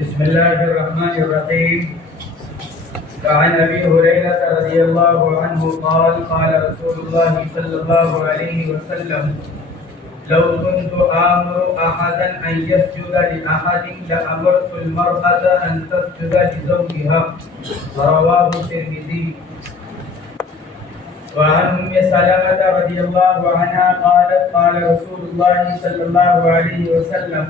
بسم الله الرحمن الرحيم. وعن ابي هريره رضي الله عنه قال قال رسول الله صلى الله عليه وسلم لو كنت آمر احدا ان يسجد لاحد لامرت المراه ان تسجد لزوجها. رواه الترمذي. وعن ام سلمة رضي الله عنها قالت قال رسول الله صلى الله عليه وسلم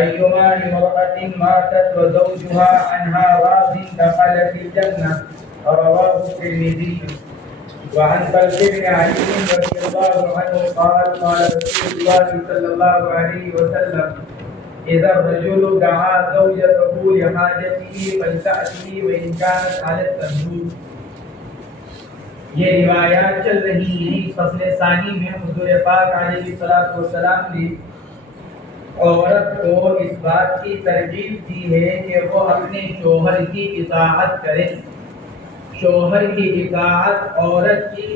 أيما امرأة ماتت وزوجها عنها راض دخلت الجنة. رواه الترمذي. وعن طلق بن علي رضي الله عنه قال قال رسول الله صلى الله عليه وسلم إذا الرجل دعا زوجته لحاجته فلتأته وإن كانت على التنور. یہ روایات چل رہی ہیں فصل ثانی میں حضور پاک علیہ الصلوۃ والسلام نے عورت کو اس بات کی ترغیب دی ہے کہ وہ اپنے شوہر کی اطاعت کرے. شوہر کی اطاعت عورت کی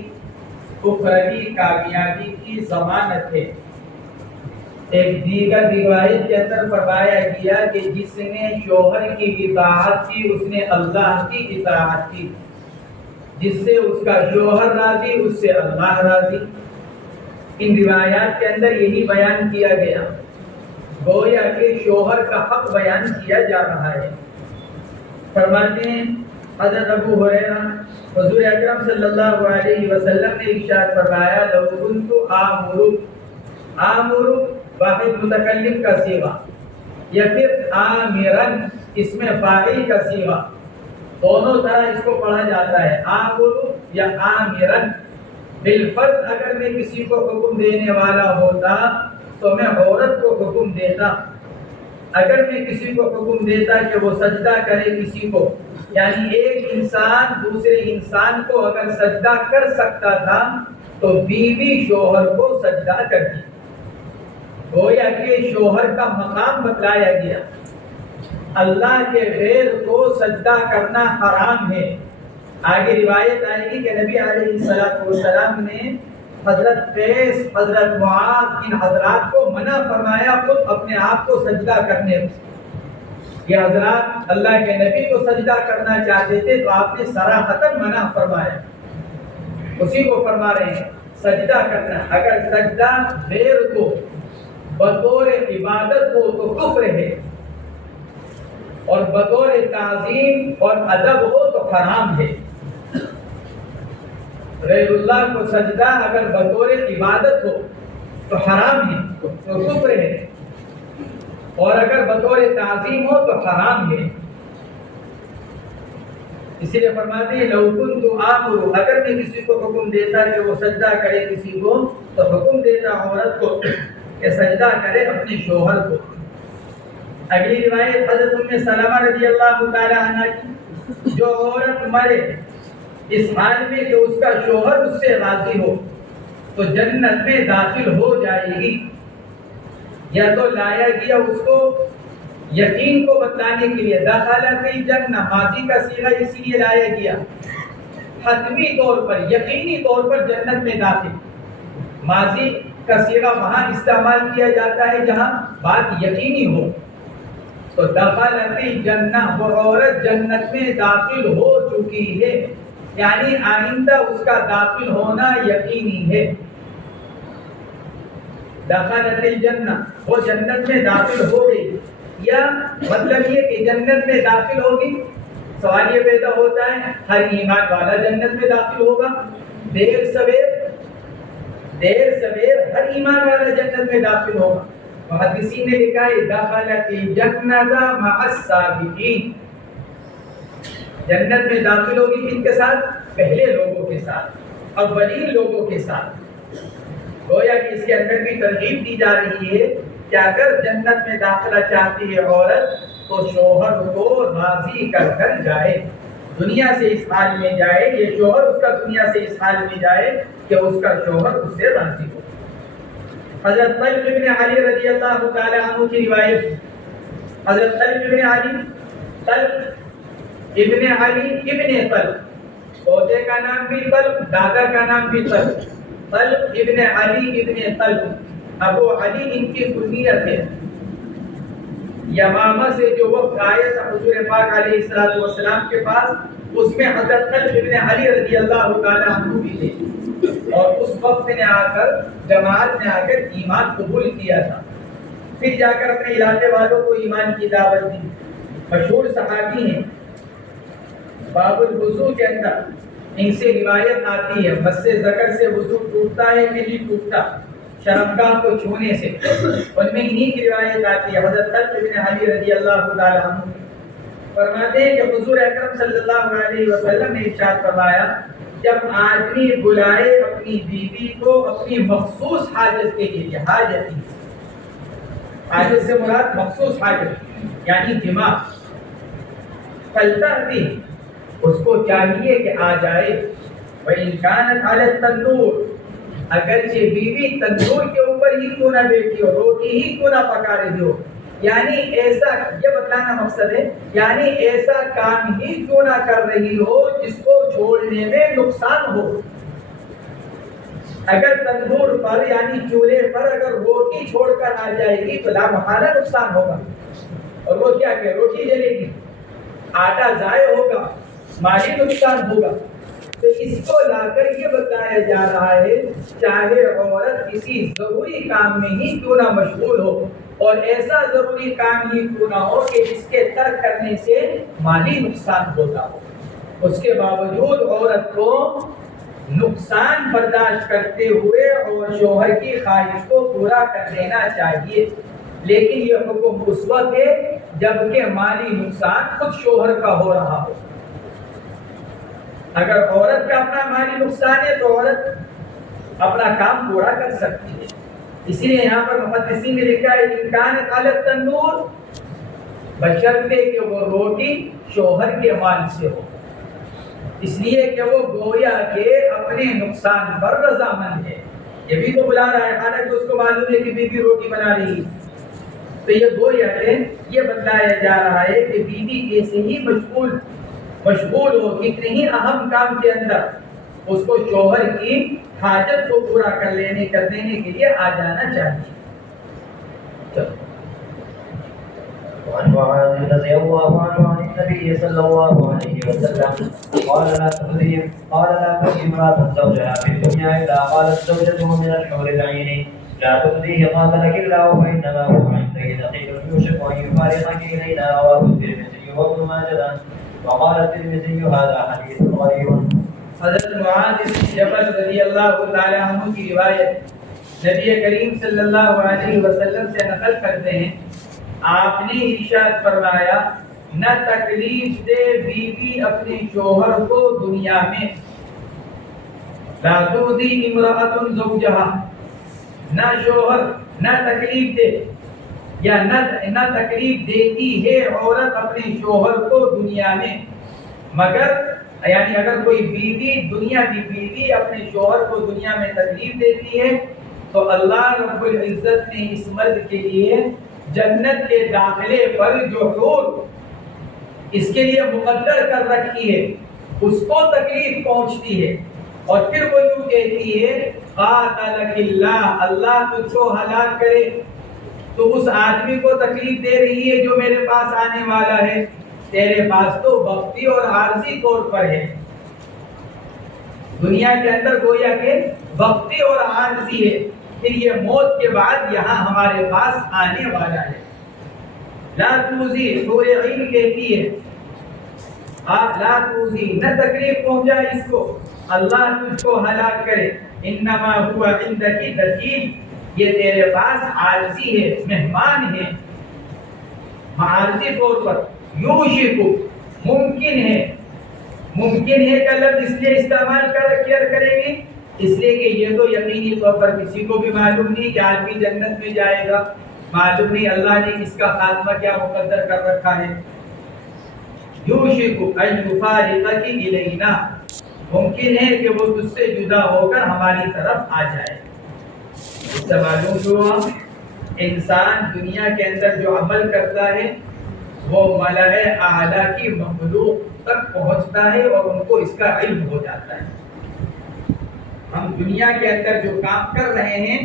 اخروی کامیابی کی ضمانت ہے. ایک دیگر روایت کے اندر فرمایا گیا کہ جس نے شوہر کی اطاعت کی اس نے اللہ کی اطاعت کی. جس سے اس کا شوہر راضی اس سے اللہ راضی. ان روایات کے اندر یہی بیان کیا گیا. گویا کہ شوہر کا حق بیان کیا جا رہا ہے. فرماتے ہیں حضرت ابو ہریرہ حضور اکرم صلی اللہ علیہ وسلم نے ارشاد فرمایا لو كنت آمر واحد متکلم کا صیغہ یا پھر آمرن اس میں فاعل کا صیغہ، دونوں طرح اس کو پڑھا جاتا ہے، آمر یا آمرن. بالفرض اگر میں کسی کو حکم دینے والا ہوتا تو میں عورت کو حکم دیتا. اگر میں کسی کو حکم دیتا کہ وہ سجدہ کرے کسی کو، یعنی ایک انسان دوسرے انسان کو اگر سجدہ کر سکتا تھا تو بیوی شوہر کو سجدہ کرتی. گویا کہ شوہر کا مقام بتلایا گیا. اللہ کے غیر کو سجدہ کرنا حرام ہے. آگے روایت آئے گی کہ نبی علیہ السلام نے حضرت قیس، حضرت معاذ ان حضرات کو منع فرمایا خود اپنے آپ کو سجدہ کرنے. یہ حضرات اللہ کے نبی کو سجدہ کرنا چاہتے تھے تو آپ نے صراحتاً منع فرمایا. اسی کو فرما رہے ہیں سجدہ کرنا. اگر سجدہ غیر کو بطور عبادت ہو تو کفر ہے، اور بطور تعظیم اور ادب ہو تو حرام ہے. غیر اللہ کو سجدہ اگر بطور عبادت ہو تو حرام ہے، تو کفر ہے، اور اگر بطور تعظیم ہو تو حرام ہے. اسی لیے فرماتے ہیں لو كنت آمر، اگر میں کسی کو حکم دیتا کہ وہ سجدہ کرے کسی کو تو حکم دیتا عورت کو کہ سجدہ کرے اپنے شوہر کو. اگلی روایت حضرت ام سلمہ رضی اللہ تعالی عنہ کی، جو عورت مرے اس حال میں کہ اس کا شوہر اس سے راضی ہو تو جنت میں داخل ہو جائے گی. یا تو لایا گیا اس کو یقین کو بتلانے کے لیے، دخلت الجنہ ماضی کا صیغہ اسی لیے لایا گیا، حتمی طور پر یقینی طور پر جنت میں داخل. ماضی کا صیغہ وہاں استعمال کیا جاتا ہے جہاں بات یقینی ہو. تو دخلت الجنہ، وہ عورت جنت میں داخل ہو چکی ہے، یعنی آئندہ اس کا داخل ہونا یقینی ہے. دخلت الجنہ، وہ جنت میں داخل ہو گئی. یا مطلب یہ کہ جنت میں داخل ہوگی. سوال یہ پیدا ہوتا ہے ہر ایمان والا جنت میں داخل ہوگا؟ دیر سویر ہر ایمان والا جنت میں داخل ہوگا. محدثین نے لکھا ہے دخلت الجنہ مع السابقین، جنت میں داخل ہوگی کن کے ساتھ؟ پہلے لوگوں کے ساتھ، اولین لوگوں کے ساتھ. گویا کہ اس کے اندر بھی ترغیب دی جا رہی ہے کہ اگر جنت میں داخلہ چاہتی ہے عورت تو شوہر کو راضی کر کر جائے، دنیا سے اس حال میں جائے، یہ شوہر اس کا دنیا سے اس حال میں جائے کہ اس کا شوہر اس سے راضی ہو. حضرت طلق بن علی رضی اللہ تعالی عنہ کی روایت، حضرت طلق بن علی، طلق ابن علی ابن طلق، پوتے کا نام بھی طلق، دادا کا نام بھی طلق. طلق ابن علی ابن طلق، ابو علی ان کی کنیت ہے. یمامہ سے جو وقت آیا تھا حضور پاک علیہ السلام کے پاس، اس میں حضرت طلحہ ابن علی رضی اللہ تعالیٰ عنہ بھی تھے، اور اس وقت نے آ کر جماعت نے آ کر ایمان قبول کیا تھا، پھر جا کر اپنے علاقے والوں کو ایمان کی دعوت دی۔ مشہور صحابی ہیں، باب الوضو کے اندر ان سے روایت آتی ہے، مس ذکر سے وضو ٹوٹتا ہے کہ نہیں ٹوٹتا، شرمگاہ کو چھونے سے، ان میں انہی کی روایت آتی ہے۔ حضرت طلحہ ابن علی رضی اللہ تعالیٰ عنہ فرماتے ہیں کہ حضور اکرم صلی اللہ علیہ وسلم نے ارشاد فرمایا، جب آدمی بلائے اپنی بیوی کو اپنی مخصوص حاجت کے لیے، حاجت سے مراد مخصوص حاجت یعنی جماع، فلتأتی، اس کو چاہیے کہ آ جائے، وَإِنْ كَانَتْ عَلَى التَّنُّورِ، اگرچہ بیوی تندور کے اوپر ہی کیوں نہ بیٹھی ہو، روٹی ہی کیوں نہ پکا رہی ہو، یعنی ایسا، یہ بتانا مقصد ہے، یعنی ایسا کام ہی کیوں نہ کر رہی ہو جس کو چھوڑنے میں نقصان ہو۔ اگر تندور پر یعنی چولہے پر اگر روٹی چھوڑ کر آ جائے گی تو لا محالہ نقصان ہوگا، اور وہ کیا کہ روٹی جلے گی، آٹا ضائع ہوگا، مالی نقصان ہوگا۔ تو اس کو لا کر یہ بتایا جا رہا ہے، چاہے عورت کسی ضروری کام میں ہی کیوں نہ مشغول ہو، اور ایسا ضروری کام ہی کیوں نہ ہو کہ جس کے ترک کرنے سے مالی نقصان ہوتا ہو، اس کے باوجود عورت کو نقصان برداشت کرتے ہوئے اور شوہر کی خواہش کو پورا کر دینا چاہیے۔ لیکن یہ حکم اس وقت ہے جبکہ مالی نقصان خود شوہر کا ہو رہا ہو۔ اگر عورت کا اپنا مالی نقصان ہے تو عورت اپنا کام پورا کر سکتی ہے۔ اسی لیے یہاں پر محدثین نے لکھا ہے إِنْ كَانَتْ عَلَى التَّنُّورِ، بشرطے کہ وہ روٹی شوہر کے مال سے ہو، اس لیے کہ وہ گویا کہ اپنے نقصان پر رضامند ہے، یہ بھی تو بلا رہا ہے، حالانکہ اس کو معلوم ہے کہ بیوی روٹی بنا رہی ہے، تو یہ گویا کہ یہ بتایا جا رہا ہے کہ بیوی کیسے ہی مشغول ہو، کتنے ہی اہم کام کے اندر اس کو شوہر کی حاجت کو پورا کر دینے کے لیے آ جانا چاہیے۔ وعن معاذ رضي الله عنه عن النبي صلى الله عليه وسلم قال لا تؤذي امرأة زوجها في الدنيا إلا قالت زوجته من الحور العين لا تؤذيه قاتلك الله فإنما هو عندك دقيق يوشك أن يفارقك إلينا، رواه الترمذي وابن ماجه، وقال الترمذي هذا حديث غريب۔ حضرت معاذ بن جبل رضی اللہ تعالی عنہ کی روایت نبی کریم صلی اللہ علیہ وسلم سے نقل کرتے ہیں، آپ نے ارشاد فرمایا، نہ تکلیف دے بیوی اپنے شوہر کو دنیا میں، لا تؤذی امرأۃ زوجہا، نہ شوہر نہ تکلیف دے یا نہ تکلیف دیتی ہے عورت اپنے شوہر کو دنیا میں، مگر یعنی اگر کوئی بیوی دنیا کی بیوی اپنے شوہر کو دنیا میں تکلیف دیتی ہے تو اللہ رب العزت نے اس مرد کے لیے جنت کے داخلے پر جو حور اس کے لیے مقدر کر رکھی ہے اس کو تکلیف پہنچتی ہے، اور پھر وہ یوں کہتی ہے قاتلک اللہ، اللہ تجھ کو ہلاک کرے، تو اس آدمی کو تکلیف دے رہی ہے جو میرے پاس آنے والا ہے، تیرے پاس تو وقتی اور عارضی طور پر ہے، دنیا کے اندر گویا کہ وقتی اور عارضی ہے، پھر یہ موت کے بعد یہاں ہمارے پاس آنے والا ہے۔ لا توزی، حور عین کہتی ہے لا توزی، نہ تکلیف پہنچا اس کو، اللہ تجھ کو ہلاک کرے، انما هو عندک دخیل، یہ تیرے پاس عارضی ہے، مہمان ہے، عارضی طور پر، یوشک، ممکن ہے کا لفظ اس لیے استعمال کرے گی اس لیے کہ یہ تو یقینی طور پر کسی کو بھی معلوم نہیں کہ آدمی جنت میں جائے گا، معلوم نہیں اللہ نے اس کا خاتمہ کیا مقدر کر رکھا ہے۔ یوشک ان یفارقک الینا، ممکن ہے کہ وہ تجھ سے جدا ہو کر ہماری طرف آ جائے۔ اس سے معلوم ہوا انسان دنیا کے اندر جو عمل کرتا ہے وہ ملائے اعلیٰ کی مخلوق تک پہنچتا ہے اور ان کو اس کا علم ہو جاتا ہے۔ ہم دنیا کے اندر جو کام کر رہے ہیں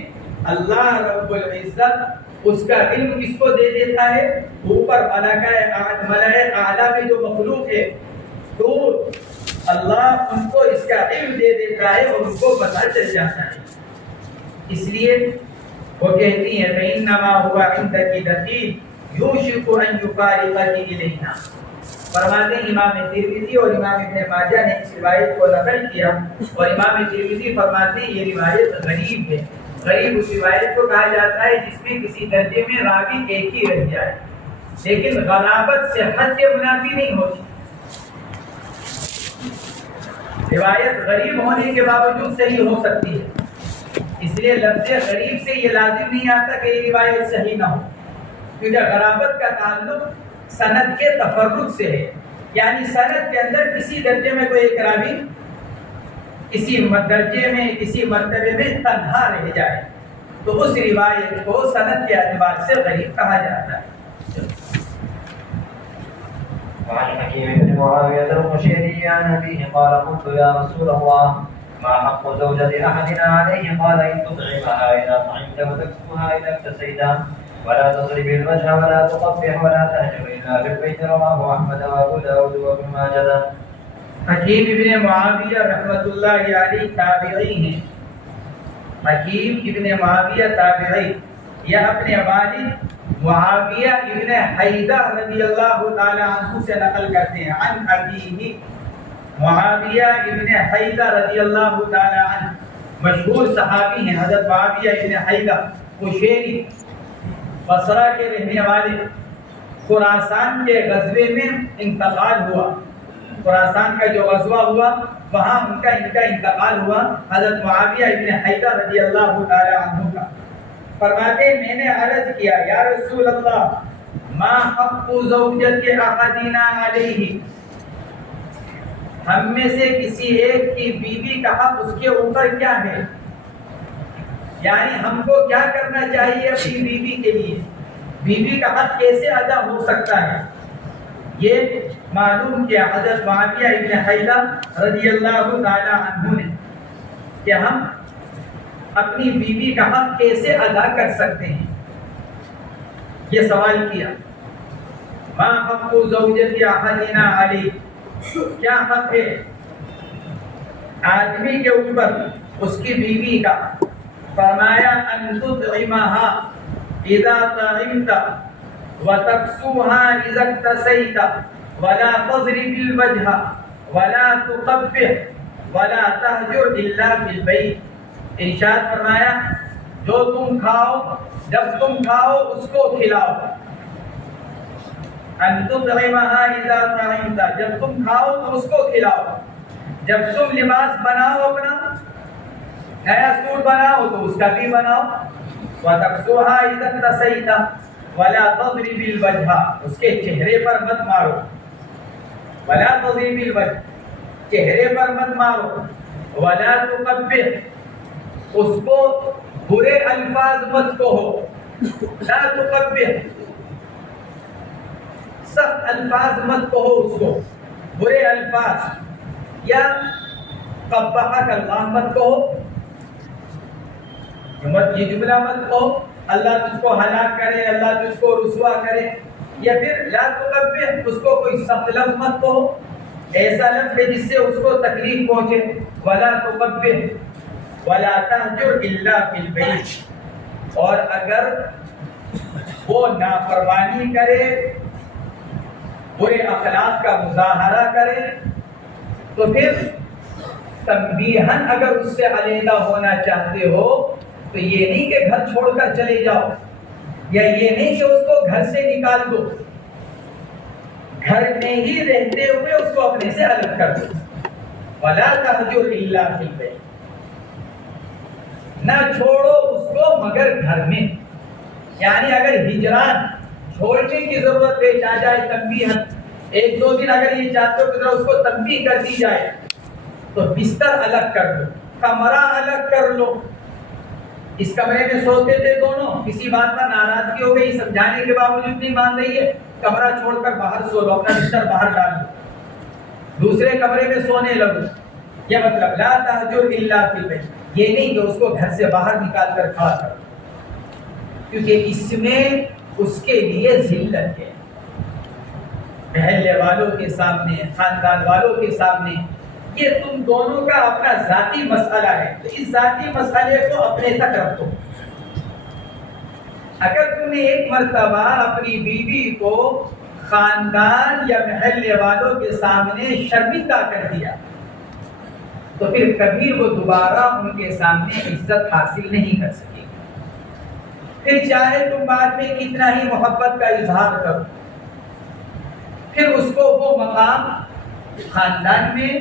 اللہ رب العزت اس کا علم کس کو دے دیتا ہے؟ اوپر ملائے اعلیٰ میں جو مخلوق ہے تو اللہ ان کو اس کا علم دے دیتا ہے اور ان کو پتہ چل جاتا ہے. اس لیے وہ کہتی ہیں فَإِنَّمَا هُوَ عِندَكِ دَقِيقٌ يُوشِكُ أَن يُفَارِقَكِ إِلَيْنَا. فرماتے ہیں امام ترمذی اور امام ابن ماجہ نے اس روایت کو نقل کیا اور امام ترمذی فرماتے ہیں یہ روایت غریب ہے. غریب اس روایت کو کہا جاتا ہے جس میں کسی درجے میں راوی ایک ہی رہ جائے لیکن غرابت صحت کے منافی نہیں ہوتی. روایت غریب ہونے کے باوجود صحیح ہو سکتی ہے. اس لیے لفظ غریب سے یہ لازم نہیں آتا کہ یہ روایت صحیح نہ ہو کیونکہ غرابت کا تعلق سند کے تفرد سے ہے. یعنی سند کے اندر کسی درجے میں کوئی ایک راوی کسی درجے میں کسی مرتبے میں تنہا رہ جائے تو اس روایت کو سند کے اعتبار سے غریب کہا جاتا ہے. وعن حكيم بن معاوية القشيري عن أبيه قال قلت يا رسول الله ما حق زوجة أحدنا عليه؟ قال إن تطعمها إذا طعمت وتكسوها إذا اكتسيت ولا تضرب الوجه ولا تقبح ولا تهجر إلا في البيت. رواه أحمد وأبو داود وابن ماجه. حکیم ابن معاویہ رحمۃ اللہ علیہ تابعی ہیں. حکیم ابن معاویہ تابعی یہ اپنے والد معاویہ ابن حیدہ رضی اللہ تعالی عنہ سے نقل کرتے ہیں. عن ابیہ معاویہ ابن حیدہ رضی اللہ تعالی عنہ مشہور صحابی ہیں. حضرت معاویہ ابن حیدہ قشیری بصرہ کے رہنے والے. خراسان کے غزوے میں انتقال ہوا. خراسان کا جو غزوہ ہوا وہاں ان کا انتقال ہوا حضرت معاویہ ابن حیدہ رضی اللہ تعالی عنہ کا. فرماتے میں نے عرض کیا یا رسول اللہ ما حق زوجت احدنا علیہ, ہم میں سے کسی ایک کی بیوی کا حق اس کے اوپر کیا ہے؟ یعنی ہم کو کیا کرنا چاہیے اپنی بیوی کے لیے؟ بیوی کا حق کیسے ادا ہو سکتا ہے؟ یہ معلوم کیا حضرت معاویہ ابن حیدہ رضی اللہ تعالی عنہ نے کہ ہم اپنی بیوی کا حق کیسے ادا کر سکتے ہیں. یہ سوال کیا ما حق زوجت احدنا علیہ, کیا حق ہے آدمی کے اوپر اس کی بیوی کا؟ فرمایا ان تطعمها اذا طعمت وتكسوها اذا اكتسيت ولا تضرب الوجه ولا تقبح ولا تهجر الا في البيت. ارشاد فرمایا جو تم کھاؤ جب تم کھاؤ اس کو کھلاؤ. ان تطعمها اذا طعمت, جب تم کھاؤ تو اس کو کھلاؤ. جب تم لباس بناؤ اپنا نیا سوٹ بناؤ تو اس کا بھی بناؤ. وتكسوها اذا اكتسيت ولا تضرب الوجه, اس کے چہرے پر مت مارو. ولا تضرب الوجه, چہرے پر مت مارو. ولا تقبح, اس کو برے الفاظ مت کہو. لا تقبح, سخت الفاظ مت کہو اس کو, برے الفاظ. یا قبحک اللہ مت کہو, یہ جملہ مت کہو اللہ تجھ کو ہلاک کرے, اللہ تجھ کو رسوا کرے. یا پھر لا تقبح, اس کو کوئی سخت لفظ مت کہو, ایسا لفظ ہے جس سے اس کو تکلیف پہنچے. ولا تقبح ولا تهجر الا فی البیت, اور اگر وہ نافرمانی کرے, برے اخلاق کا مظاہرہ کرے تو پھر تنبیہاً اگر اس سے علیحدہ ہونا چاہتے ہو تو یہ نہیں کہ گھر چھوڑ کر چلے جاؤ, یا یہ نہیں کہ اس کو گھر سے نکال دو, گھر میں ہی رہتے ہوئے اس کو اپنے سے الگ کر دو. ولا تهجر الا فی البیت, نہ چھوڑو اس کو مگر گھر میں. یعنی اگر ہجران چھوڑنے کی ضرورت پیش آ جائے تنبیہاً, ایک دو دن اگر یہ چاہتے ہو کہ اس کو تنبیہ کر دی جائے تو بستر الگ کر دو, کمرہ الگ کر لو. اس کمرے میں سوتے تھے دونوں, کسی بات پر ناراضگی ہو گئی, سمجھانے کے باوجود نہیں مان رہی ہے, کمرہ چھوڑ کر باہر سو لو, اپنا بستر باہر ڈال دو, دوسرے کمرے میں سونے لگو. یہ مطلب لا تهجر الا فی البیت, یہ نہیں کہ اس کو گھر سے باہر نکال کر کھڑا کرو. کیونکہ اس میں اس کے لیے ذلت ہے، محلے والوں کے سامنے، خاندان والوں کے سامنے۔ یہ تم دونوں کا اپنا ذاتی مسئلہ ہے، تو اس ذاتی مسئلے کو اپنے تک رکھو۔ اگر تم نے ایک مرتبہ اپنی بیوی کو خاندان یا محلے والوں کے سامنے شرمندہ کر دیا تو پھر کبھی وہ دوبارہ ان کے سامنے عزت حاصل نہیں کر سکے، پھر چاہے تم بعد میں کتنا ہی محبت کا اظہار کرو، پھر اس کو وہ مقام خاندان میں،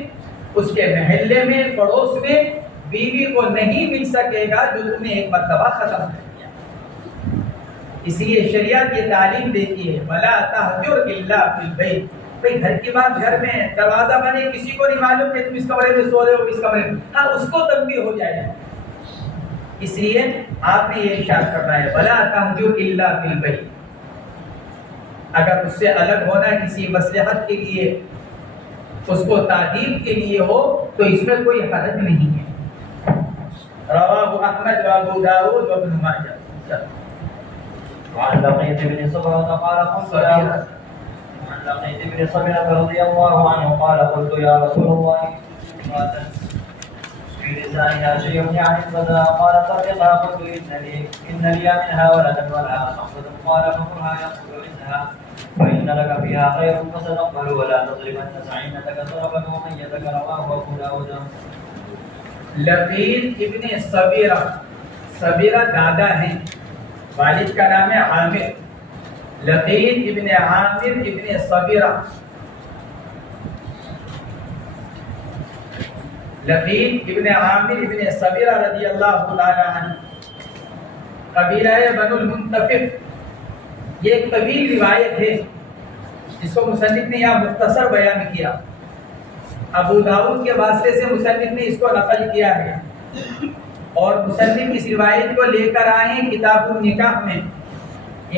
اس کے محلے میں، پڑوس میں بیوی کو نہیں مل سکے گا جو تم نے ایک مرتبہ ختم کر دیا۔ اس لیے شریعت یہ تعلیم دیتی ہے وَلَا تَهْجُرْ إِلَّا فِي الْبَيْتِ، بھئی گھر کی بات گھر میں، دروازہ بنے، کسی کو نہیں معلوم کہ تم اس کمرے میں سو رہے ہو، اس کمرے میں، ہاں اس کو تنبیہ ہو جائے گا۔ اس لیے آپ نے یہ ارشاد کرنا ہے وَلَا تَهْجُرْ إِلَّا فِي الْبَيْتِ، اگر اس سے الگ ہونا کسی مصلحت کے لیے، اس کو تعدیب کے لیے ہو تو اس میں کوئی حرج نہیں ہے۔ رواہ احمد و ابو داؤد و ابن ماجہ۔ وعن لقيط بن صبرة قال قلت يا وعن لقيط بن صبرة رضي الله عنه قال قلت يا رسول الله في لسانها شيء يعني الصدى قال طلقها قلت إن لي منها ولدا ولها صحبة قال فقلها يقول عندها فإن لك فيها خير فستقبل ولا تضربن سعينتك ضربا وميتك رواه أبو داود۔ لقیط ابن صبیرہ، صبیرہ دادا ہیں، والد کا نام ہے عامر، لقیط ابن عامر ابن صبیرہ، لقیط ابن عامر ابن صبیرہ رضی اللہ تعالی عنہ، قبیلہ بنو المنتفق۔ یہ ایک طویل روایت ہے جس کو مصنف نے یہاں مختصر بیان کیا، ابو داؤد کے واسطے سے مصنف نے اس کو نقل کیا ہے، اور مصنف اس روایت کو لے کر آئے ہیں کتاب النکاح میں،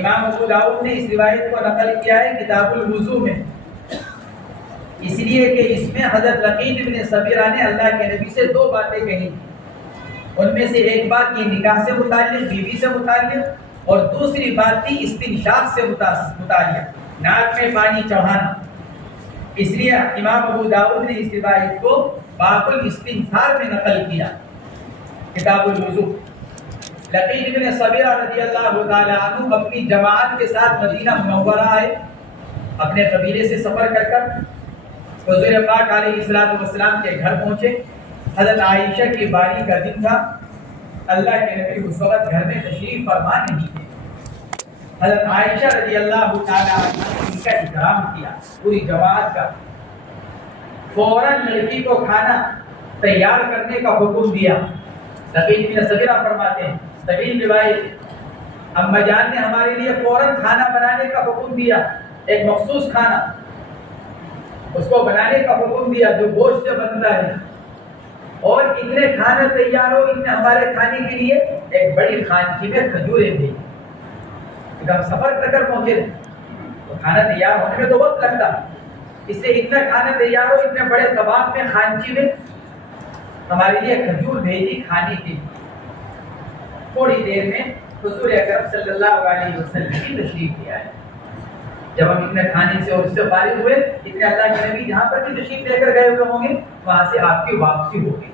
امام ابو داؤد نے اس روایت کو نقل کیا ہے کتاب الوضو میں، اس لیے کہ اس میں حضرت لقیط ابن صبیرہ نے اللہ کے نبی سے دو باتیں کہی، ان میں سے ایک بات یہ نکاح سے متعلق، بیوی سے متعلق، اور دوسری بات تھی استنشاق سے متعلق، ناک میں پانی چڑھانا۔ اس لیے امام ابو داؤد نے اس روایت کو باب الاستنثار میں نقل کیا، کتاب الوضو۔ لقیط بن صبیرہ رضی اللہ تعالی عنہ اپنی جماعت کے ساتھ مدینہ منورہ آئے، اپنے قبیلے سے سفر کر کر حضور پاک علیہ السلام کے گھر پہنچے۔ حضرت عائشہ کی باری کا دن تھا، اللہ کے نبی اس وقت گھر میں تشریف فرما نہیں تھے۔ حضرت عائشہ رضی اللہ تعالی عنہ نے ان کا اکرام کیا، پوری جماعت کا، فوراً لڑکی کو کھانا تیار کرنے کا حکم دیا۔ لقیط بن صبیرہ فرماتے ہیں، طویل روایت، اما جان نے ہمارے لیے فوراً کھانا بنانے کا حکم دیا، ایک مخصوص کھانا اس کو بنانے کا حکم دیا جو گوشت سے بنتا ہے، اور اتنے کھانا تیار ہو، اتنے ہمارے کھانے کے لیے ایک بڑی خانچی میں کھجوریں دی۔ ہم سفر کر کر پہنچے تو کھانا تیار ہونے میں تو وقت لگتا، اس سے اتنا کھانا تیار ہو، اتنے بڑے کباب میں، خانچی میں ہمارے لیے کھجور بھیجی کھانے کی۔ تھوڑی دیر میں حضور اکرم صلی اللہ علیہ وسلم کی تشریف لے آئے۔ جب ہم اتنے کھانے سے اور اس سے فارغ ہوئے، اتنے اللہ کے نبی جہاں پر بھی تشریف لے کر گئے ہوئے ہوں گے وہاں سے آپ کی واپسی ہوگی۔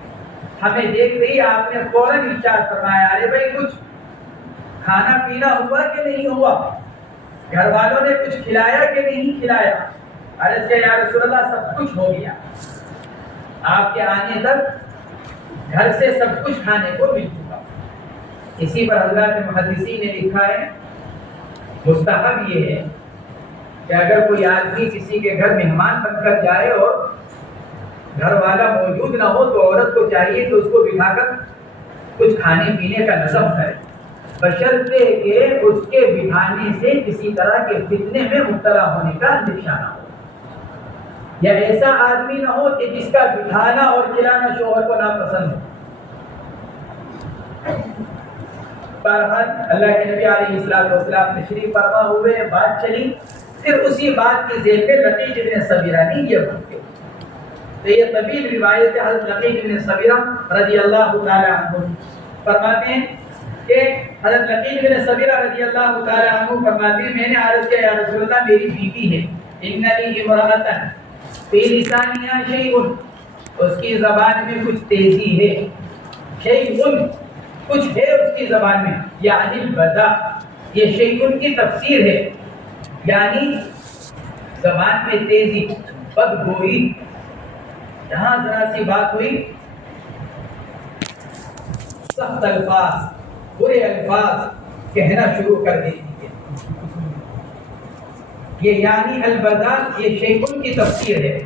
ہمیں دیکھتے ہی آپ نے فوراً ارشاد فرمایا، ارے بھائی کچھ کھانا پینا ہوا کہ نہیں ہوا، گھر والوں نے کچھ کھلایا کہ نہیں کھلایا؟ عرض کیا یا رسول اللہ سب کچھ ہو گیا، آپ کے آنے تک گھر سے سب کچھ کھانے کو مل چکا۔ اسی پر حضرات محدثین نے لکھا ہے، مستحب یہ ہے کہ اگر کوئی آدمی کسی کے گھر مہمان بن کر جائے اور گھر والا موجود نہ ہو تو عورت کو چاہیے کہ اس کو بٹھا کر کچھ کھانے پینے کا نظم کرے، بشرطے کہ اس کے بٹھانے سے کسی طرح کے فتنے میں مبتلا ہونے کا اندیشہ نہ ہو، یا ایسا آدمی نہ ہو کہ جس کا بٹھانا اور کھلانا شوہر کو ناپسند ہو۔ بہرحال اللہ کے نبی علیہ السلام تشریف فرما ہوئے، بات چلی، پھر اسی بات کی ذیل میں لقیط ابن صبیرہ نے یہ بات کہی۔ تو یہ طویل روایت ہے، حضرت لقیط ابن صبیرہ رضی اللہ تعالی عنہ فرماتے ہیں کہ حضرت لقید بن صبیرہ رضی اللہ تعالی عنہ فرماتے ہیں میں نے عرض کیا یا رسول اللہ میری بیوی ہے ان لی امرأۃ فی لسانها شیء اس کی زبان میں کچھ تیزی ہے شیء کچھ ہے اس کی زبان میں یعنی البذا یہ شیء کی تفسیر ہے یعنی زبان میں تیزی بدگوئی جہاں ذرا سی بات ہوئی سخت الفاظ برے الفاظ کہنا شروع کر دیتی ہے یہ یعنی البذا یہ شیء کی تفسیر ہے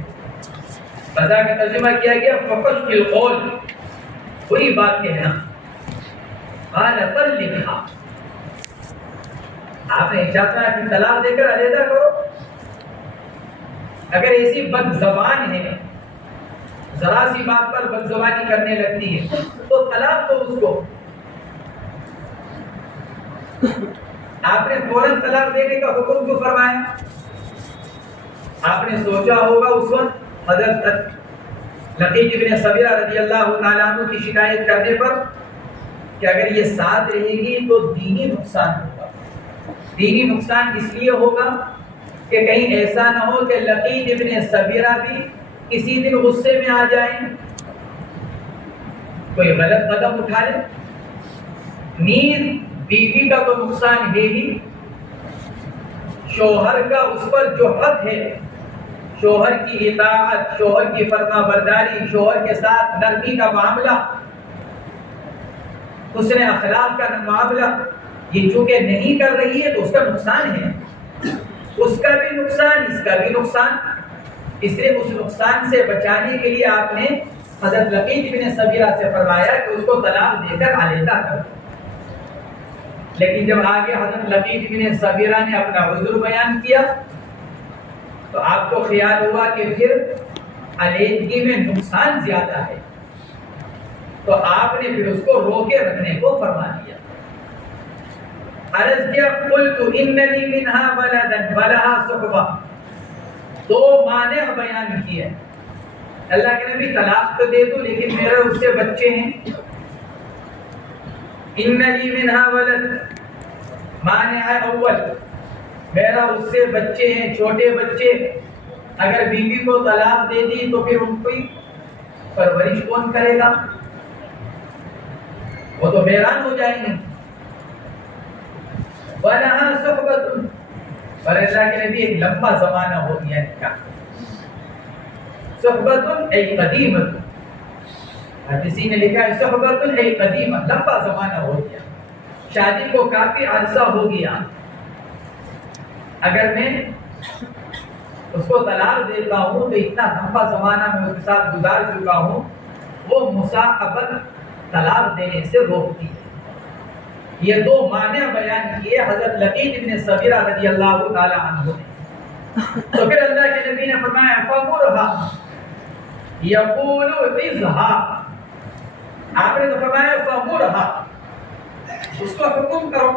بذا کا ترجمہ کیا گیا فحش القول بری بات کہنا قال طلقها آپ نے اشارہ کی طلاق دے کر علیحدہ کرو اگر ایسی بد زبان ہے ذرا سی بات پر بد زبانی کرنے لگتی ہے تو طلاق دو اس کو آپ نے فوراً طلاق دینے کا حکم کیوں فرمایا آپ نے سوچا ہوگا اس وقت حضرت لقید بن صبیرہ رضی اللہ تعالیٰ عنہ کی شکایت کرنے پر کہ اگر یہ ساتھ رہے گی تو دینی نقصان ہوگا دینی نقصان اس لیے ہوگا کہ کہیں ایسا نہ ہو کہ لقید بن صبیرہ بھی کسی دن غصے میں آ جائیں کوئی غلط قدم اٹھا لے نیز بیوی کا تو نقصان ہے ہی شوہر کا اس پر جو حق ہے شوہر کی اطاعت شوہر کی فرما برداری شوہر کے ساتھ نرمی کا معاملہ حسن اخلاق کا معاملہ یہ چونکہ نہیں کر رہی ہے تو اس کا نقصان ہے اس کا بھی نقصان اس کا بھی نقصان اس لیے اس نقصان سے بچانے کے لیے آپ نے حضرت لقید بن صبیرہ سے فرمایا کہ اس کو طلاق دے کر علیحدہ کرو لیکن جب آگے حضرت لقید بن صبیرہ نے اپنا عذر بیان کیا تو آپ کو خیال ہوا کہ پھر علیحدگی میں نقصان زیادہ ہے تو آپ نے پھر اس کو روکے رکھنے کو فرما دیا عرض کیا قلت ان لی منها ولدا ولها صحبہ دو مانع بیان کیے اللہ کے نبی طلاق تو دے دو لیکن میرے اس سے بچے ہیں ان لی منها ولد مانع اول میرا اس سے بچے ہیں چھوٹے بچے اگر بیوی کو طلاق دے دی تو پھر ان کی پرورش کون کرے گا وہ تو حیران ہو جائیں گے وَلَهَا صُحْبَةٌ اور اللہ کے نبی ایک لمبا زمانہ ہو گیا نکاح صحبتٌ ای قدیمۃ کسی نے لکھا ہے صحبتٌ ای قدیمہ لمبا زمانہ ہو گیا شادی کو کافی عرصہ ہو گیا اگر میں اس کو طلاق دیتا ہوں تو اتنا لمبا زمانہ میں اس کے ساتھ گزار چکا ہوں وہ مصاحبت طلاق دینے سے روکتی ہے یہ دو معنی بیان کیے حضرت لقید بن صبیرہ رضی اللہ تعالی عنہ نے تو پھر اللہ کے نبی نے فرمایا فَمُرْهَا یقول عزها آپ نے تو فرمایا فَمُرْهَا اس کو حکم کرو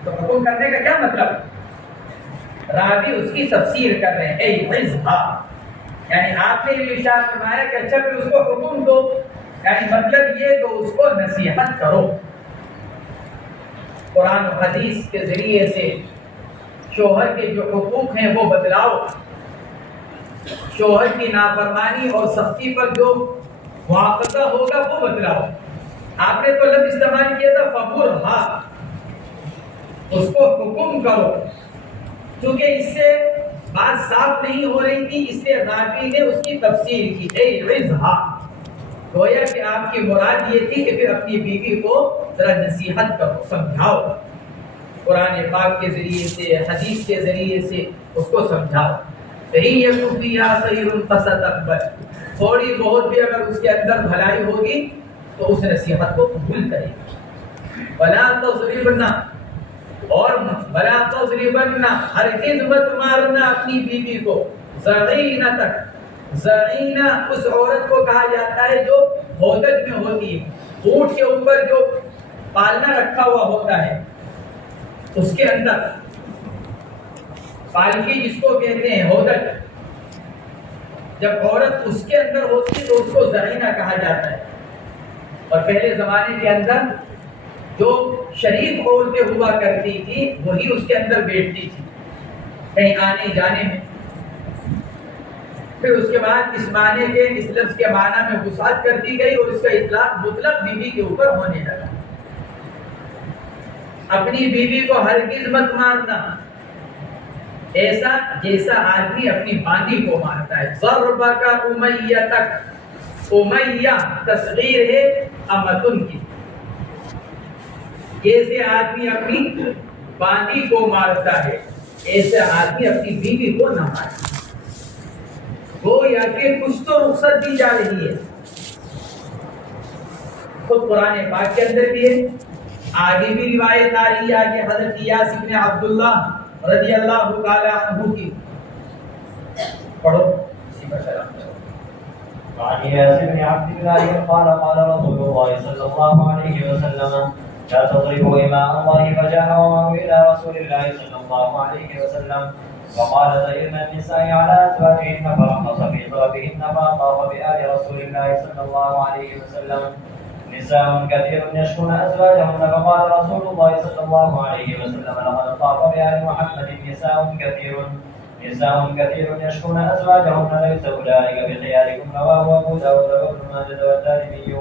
تو حکم کرنے کا کیا مطلب راوی اس کی تفسیر کر رہے ہیں اے عزها یعنی آپ نے یہ ارشاد فرمایا کہ اچھا پھر اس کو حکم دو یعنی مطلب یہ کہ اس کو نصیحت کرو قرآن و حدیث کے ذریعے سے شوہر کے جو حقوق ہیں وہ بتلاؤ شوہر کی نافرمانی اور سختی پر جو مواخذہ ہوگا وہ بتلاؤ آپ نے تو لفظ استعمال کیا تھا فَمُرْهَا اس کو حکم کرو کیونکہ اس سے بات صاف نہیں ہو رہی تھی اس لیے راوی نے اس کی تفسیر کی اے عزها گویا کہ آپ کی مراد یہ تھی کہ پھر اپنی بیوی کو ذرا نصیحت کرو سمجھاؤ قرآن پاک کے ذریعے سے حدیث کے ذریعے سے اس کو سمجھاؤ تھوڑی بہت بھی اگر اس کے اندر بھلائی ہوگی تو اس نصیحت کو قبول کرے گی ولا تضربن اور ولا تضربن ہرگز مت مارنا اپنی بیوی کو زغینتک زغینہ اس عورت کو کہا جاتا ہے جو ہودج میں ہوتی ہے اونٹ کے اوپر جو پالنا رکھا ہوا ہوتا ہے اس کے اندر پالکی جس کو کہتے ہیں ہودج جب عورت اس کے اندر ہوتی ہے تو اس کو زغینہ کہا جاتا ہے اور پہلے زمانے کے اندر جو شریف عورتیں ہوا کرتی تھی وہی اس کے اندر بیٹھتی تھی کہیں آنے جانے میں. پھر اس کے بعد اس معنی کے اس لفظ کے معنی میں وسعت کر دی گئی اور اس کا اطلاق مطلق بیوی کے اوپر ہونے لگا. اپنی بیوی کو ہرگز مت مارنا ایسا جیسا آدمی اپنی باندی کو مارتا ہے. ضرب کا امیہ تک، امیہ تصغیر ہے امتن کی. جیسے آدمی اپنی باندی کو مارتا ہے ایسے آدمی اپنی بیوی کو نہ مارے. وہ یا کہ کچھ تو رخصت دی جا رہی ہے خود قرآن پاک کے اندر بھی ہے. آگے بھی روایت آ رہی ہے کہ حضرت ایاس ابن عبداللہ رضی اللہ تعالی عنہ کی. پڑھو اسی پر سلام کرو. وعن إياس بن عبد الله قال قال رسول الله صلى الله عليه وسلم لا تضربوا إماء الله فجاء عمر إلى رسول الله صلى الله عليه وسلم وقال ضربن النساء على أزواجهن فرخص في ضربهن فأطاف بآل رسول الله صلى الله عليه وسلم نساء كثير يشكون أزواجهن فقال رسول الله صلى الله عليه وسلم لقد طاف بآل محمد نساء كثير يشكون أزواجهن ليس أولئك بخياركم. رواه أبو داود وابن ماجه والدارمي.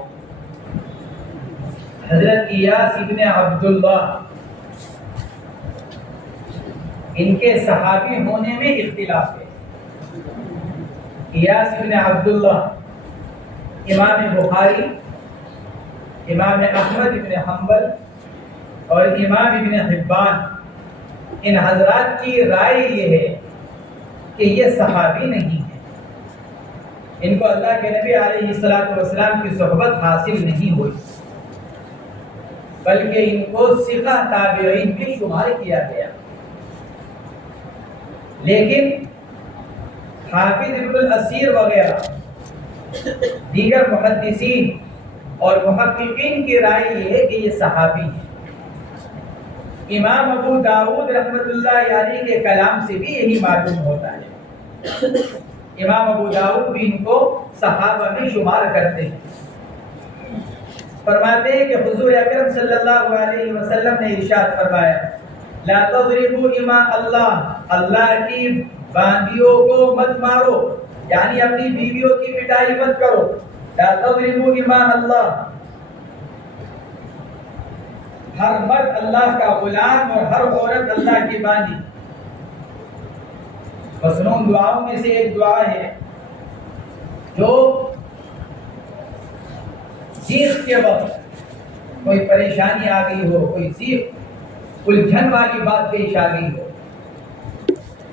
حضرت ایاس ابن عبداللہ ان کے صحابی ہونے میں اختلاف ہے. ایاس ابن عبداللہ امام بخاری، امام احمد ابن حنبل اور امام ابن حبان ان حضرات کی رائے یہ ہے کہ یہ صحابی نہیں ہے. ان کو اللہ کے نبی علیہ الصلوۃ والسلام کی صحبت حاصل نہیں ہوئی بلکہ ان کو ثقہ تابعین میں شمار کیا گیا. لیکن حافظ ابن الاسیر وغیرہ دیگر محدثین اور محققین کی رائے یہ ہے کہ یہ صحابی ہیں. امام ابو داؤد رحمۃ اللہ علیہ کے کلام سے بھی یہی معلوم ہوتا ہے. امام ابو داؤد بھی ان کو صحابہ میں شمار کرتے ہیں. فرماتے ہیں کہ حضور اکرم صلی اللہ علیہ وسلم نے ارشاد فرمایا لا تضربوا اماء اللہ، اللہ کی باندیوں کو مت مارو، یعنی اپنی بیویوں کی پٹائی مت کرو. لا تضربوا اماء اللہ، ہر مرد اللہ کا غلام اور ہر عورت اللہ کی باندی. مسنون دعاؤں میں سے ایک دعا ہے جو سیخ کے وقت کوئی پریشانی آ گئی ہو، کوئی سیخ الجھن والی بات پیش آ گئی ہو.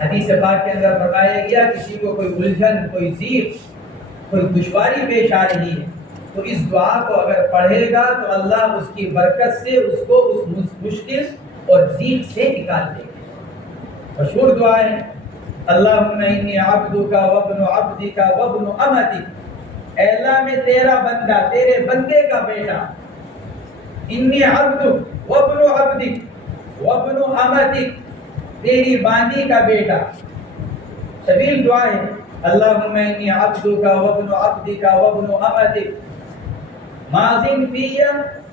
حدیث پاک کے اندر فرمایا گیا کسی کو کوئی الجھن، کوئی سیخ، کوئی دشواری پیش آ رہی ہے تو اس دعا کو اگر پڑھے گا تو اللہ اس کی برکت سے اس کو اس مشکل اور سیخ سے نکال دے گا. مشہور دعا ہے اللہم انی عبدک وابن عبدک وابن امتک، اے اللہ میں تیرا بندہ، تیرے بندے کا بیٹا. انی عبدک وابن عبدک وابن امتک، تیری باندی کا بیٹا. طویل دعا ہے اللہم انی عبدک وابن عبدک وابن امتک ماض فی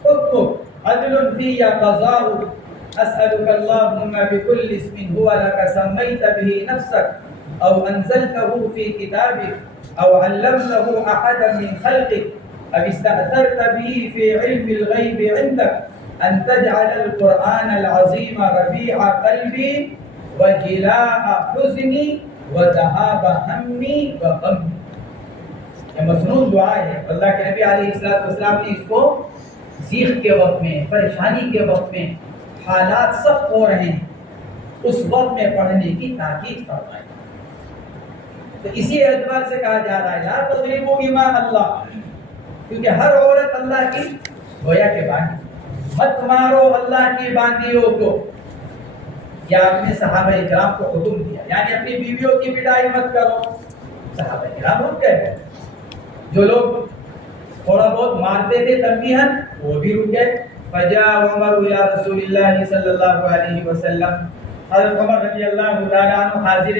حکمک عدل فی قضاؤک اسألک اللہم بکل اسم هو لک سمیت به نفسک او انزلته فی کتابک او علمته احدا من خلقک او استأثرت به فی علم الغیب عندک ان تجعل القرآن العظیم ربیع قلبی وجلاء حزنی وذهاب ہمی وغمی. یہ مسنون دعا ہے. اللہ کے نبی علیہ السلام نے اس کو سیخ کے وقت میں، پریشانی کے وقت میں، حالات سخت ہو رہے ہیں اس وقت میں پڑھنے کی تاکید فرمائی. تو اسی اعتبار سے کہا جا رہا ہے لا تضربوا اماء اللہ، کیونکہ ہر عورت اللہ کی گویا کے باندھی. مت مارو اللہ کی باندیوں کو. یا اپنے صحابہ کرام کو حکم دیا، یعنی اپنی بیویوں کی پٹائی مت کرو. صحابہ کرام رک گئے. جو لوگ تھوڑا بہت مارتے تھے تنبیہن وہ بھی رک گئے. فجاء عمر الى رسول اللہ صلی اللہ علیہ وسلم، حضرت عمر رضی اللہ تعالیٰ عنہ حاضر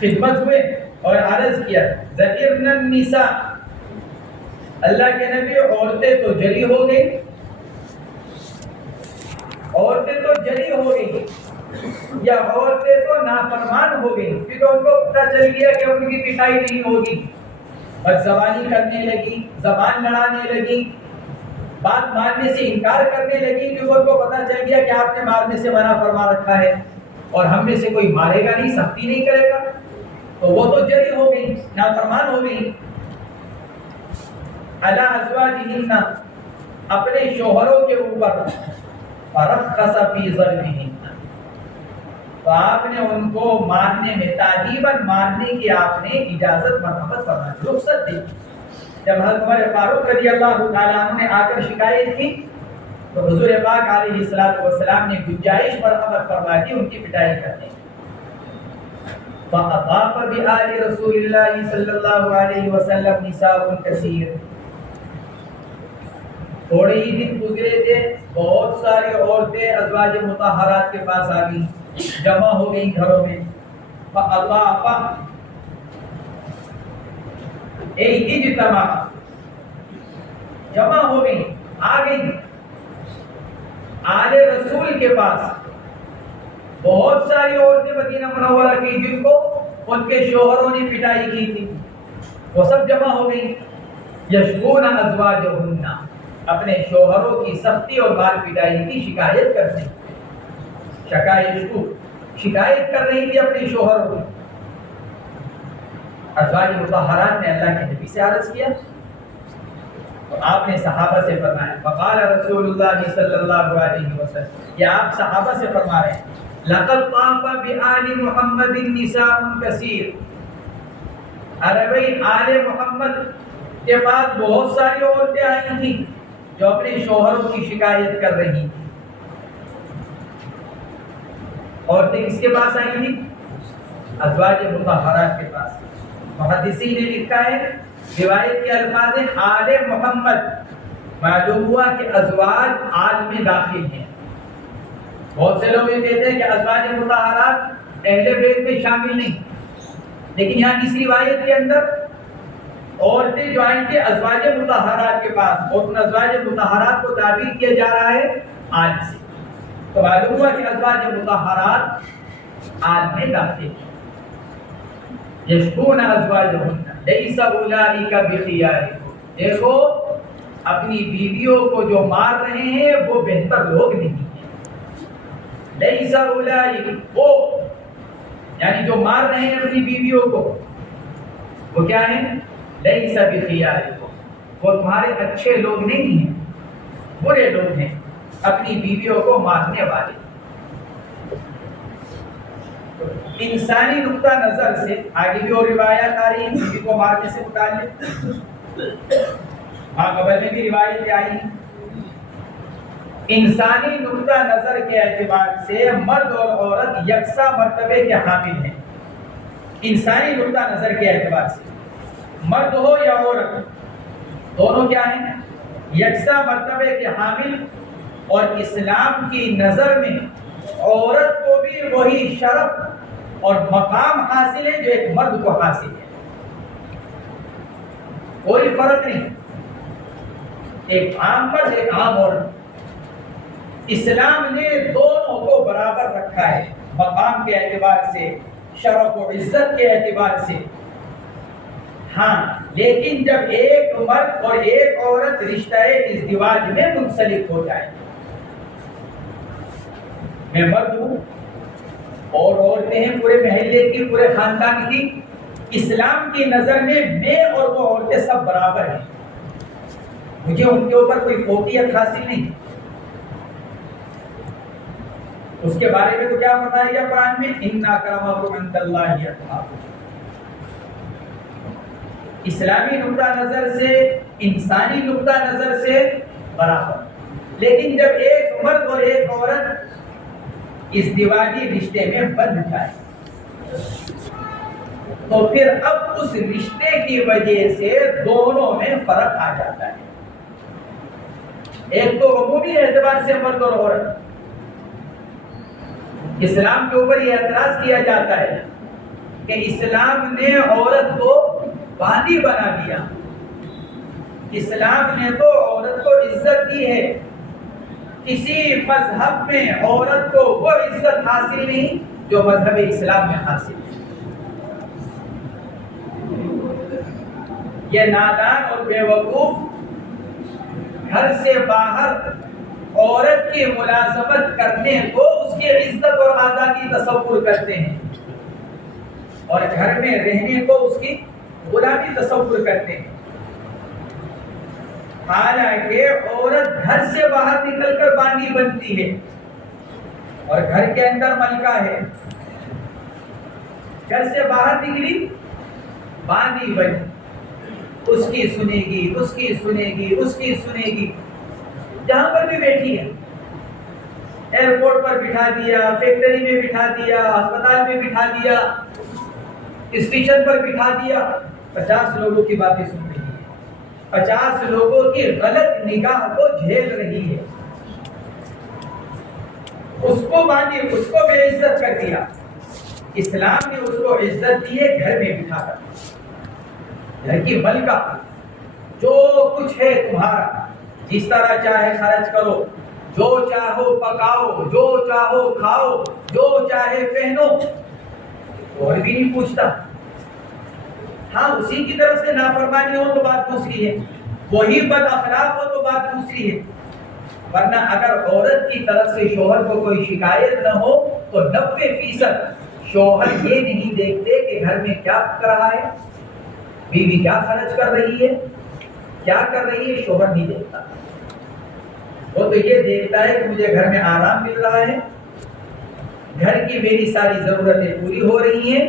خدمت ہوئے اور عرض کیا ذکرنا النساء، اللہ کے نبی عورتیں تو جلی ہو گئی، عورتیں تو جلی ہو گئی یا عورتیں تو نافرمان ہو گئی کیونکہ ان کو پتہ چل گیا کہ ان کی پٹائی نہیں ہوگی، بس زبانی کرنے لگی، زبان لڑانے لگی، بات ماننے سے انکار کرنے لگی، کیونکہ ان کو پتہ چل گیا کہ آپ نے مارنے سے منع فرما رکھا ہے اور ہم میں سے کوئی مارے گا نہیں، سختی نہیں کرے گا، تو وہ تو جلی ہو گئی، نافرمان ہو گئی۔ علی ازواجہن، اپنے شوہروں کے اوپر، فرخص فی ضربہن، تو آپ نے ان کو مارنے میں، تعذیباً مارنے کی آپ نے اجازت مرحمت فرما دی، رخصت دی۔ جب حضرت عمر فاروق رضی اللہ تعالیٰ عنہ نے آ کر شکایت کی تو حضور پاک علیہ الصلوۃ والسلام نے گنجائش مرحمت فرما دی ان کی پٹائی کرنے کی۔ فَأَطَافَ بِآلِ رسول اللہ صلی اللہ علیہ وسلم نساء کثیر، تھوڑے ہی دن گزرے تھے، بہت ساری عورتیں ازواج مطہرات کے پاس آ گئیں، جمع ہو گئی گھروں میں۔ فَأَطَافَ اجتماع، جمع ہو گئی، آ گئی آل رسول کے پاس، بہت ساری عورتیں مدینہ منورہ کی جن کو ان کے شوہروں نے پٹائی کی تھی، وہ سب جمع ہو گئی۔ یشکون ازواجہن، اپنے شوہروں کی سختی اور مال پٹائی کی شکایت کرتے، شکایت کر رہی تھی اپنے شوہروں کی۔ ازواج مطہرات نے اللہ کے نبی سے عرض کیا تو آپ نے صحابہ سے فرمایا، فقال رسول اللہ صلی اللہ علیہ وسلم، یہ آپ صحابہ سے فرما رہے ہیں، لقد طاف بآل محمد نساء کثیر، ارے بھائی آل محمد کے پاس بہت ساری عورتیں آئی تھیں جو اپنے شوہروں کی شکایت کر رہی تھیں۔ عورتیں کس کے پاس آئی تھیں؟ ازواج مطہرات کے پاس۔ محدثین نے لکھا ہے، روایت کے الفاظ ہیں آل محمد، معلوم ہوا کہ ازواج آل میں داخل ہیں۔ بہت سے لوگ یہ کہتے ہیں کہ ازواج مطہرات اہل بیت میں شامل نہیں، لیکن یہاں اس روایت کے اندر عورتیں جو آئیں تھیں ازواج مطہرات کے پاس، اور ان ازواج مطہرات کو تعبیر کیا جا رہا ہے آل سے، تو معلوم ہوا کہ ازواج مطہرات آل میں داخل ہیں۔ یشکون ازواجہن لیس اولئک بخیارکم، دیکھو اپنی بیویوں کو جو مار رہے ہیں وہ بہتر لوگ نہیں ہیں۔ لیس اولئک، وہ یعنی جو مار رہے ہیں اپنی بیویوں کو، وہ کیا ہیں؟ لیس بخیارکم، وہ تمہارے اچھے لوگ نہیں ہیں، برے لوگ ہیں، اپنی بیویوں کو مارنے والے۔ انسانی نقطہ نظر سے آگے بھی اور روایات آ رہی ہیں بیوی کو مارنے سے متعلق، قبل میں بھی روایتیں آئی ہیں۔ انسانی نقطہ نظر کے اعتبار سے مرد اور عورت یکساں مرتبے کے حامل ہیں۔ انسانی نقطہ نظر کے اعتبار سے مرد ہو یا عورت، دونوں کیا ہیں؟ یکساں مرتبے کے حامل، اور اسلام کی نظر میں عورت کو بھی وہی شرف اور مقام حاصل ہے جو ایک مرد کو حاصل ہے، کوئی فرق نہیں، ایک عام مرد ایک عام عورت۔ اسلام نے دونوں کو برابر رکھا ہے، مقام کے اعتبار سے، شرف و عزت کے اعتبار سے۔ ہاں لیکن جب ایک مرد اور ایک عورت رشتہ ازدواج میں منسلک ہو جائے، میں مرد ہوں اور عورتیں ہیں پورے محلے کی، پورے خاندان کی، اسلام کی نظر میں اور وہ عورتیں سب برابر ہیں، مجھے ان کے اوپر کوئی فوقیت حاصل نہیں۔ اس کے بارے میں تو کیا فرمایا گیا قرآن میں؟ ان اکرمکم عند اللہ اتقاکم۔ اسلامی نقطہ نظر سے، انسانی نقطہ نظر سے برابر، لیکن جب ایک مرد اور ایک عورت ازدواجی رشتے میں بندھ جائے تو پھر اب اس رشتے کی وجہ سے دونوں میں فرق آ جاتا ہے۔ ایک تو عمومی اعتبار سے مرد اور عورت، اسلام کے اوپر یہ اعتراض کیا جاتا ہے کہ اسلام نے عورت کو باندھی بنا دیا، اسلام نے تو عورت کو عزت دی ہے، کسی مذہب میں عورت کو وہ عزت حاصل نہیں جو مذہب اسلام میں حاصل ہے۔ یہ نادان اور بے وقوف گھر سے باہر عورت کی ملازمت کرنے کو اس کی عزت اور آزادی تصور کرتے ہیں، اور گھر میں رہنے کو اس کی غلامی تصور کرتے ہیں۔ حالانکہ عورت گھر سے باہر نکل کر بانی بنتی ہے اور گھر کے اندر ملکہ ہے۔ گھر سے باہر نکلی بانی بنی، اس کی سنے گی، اس کی سنے گی، اس کی سنے گی، جہاں پر بھی بیٹھی ہے، ایئرپورٹ پر بٹھا دیا، فیکٹری میں بٹھا دیا، اسپتال میں بٹھا دیا، اسٹیشن پر بٹھا دیا، 50 لوگوں کی باتیں سن رہی ہے، 50 لوگوں کی غلط نگاہ کو جھیل رہی ہے۔ اس کو باندھی، اس کو بے عزت کر دیا۔ اسلام نے اس کو عزت دی ہے گھر میں بٹھا کر، گھر کی ملکہ، جو کچھ ہے تمہارا، جس طرح چاہے خرچ کرو، جو چاہو پکاؤ، جو چاہو کھاؤ، جو چاہے پہنو، اور بھی نہیں پوچھتا۔ ہاں، اسی کی طرف سے نافرمانی ہو تو بات دوسری ہے، وہی بد اخلاق ہو تو بات دوسری ہے، ورنہ اگر عورت کی طرف سے شوہر کو کوئی شکایت نہ ہو تو 90% شوہر یہ نہیں دیکھتے کہ گھر میں کیا کر رہا ہے، بیوی کیا خرچ کر رہی ہے، کیا کر رہی ہے، شوہر نہیں دیکھتا۔ وہ تو یہ دیکھتا ہے کہ مجھے گھر میں آرام مل رہا ہے، گھر کی میری ساری ضرورتیں پوری ہو رہی ہیں،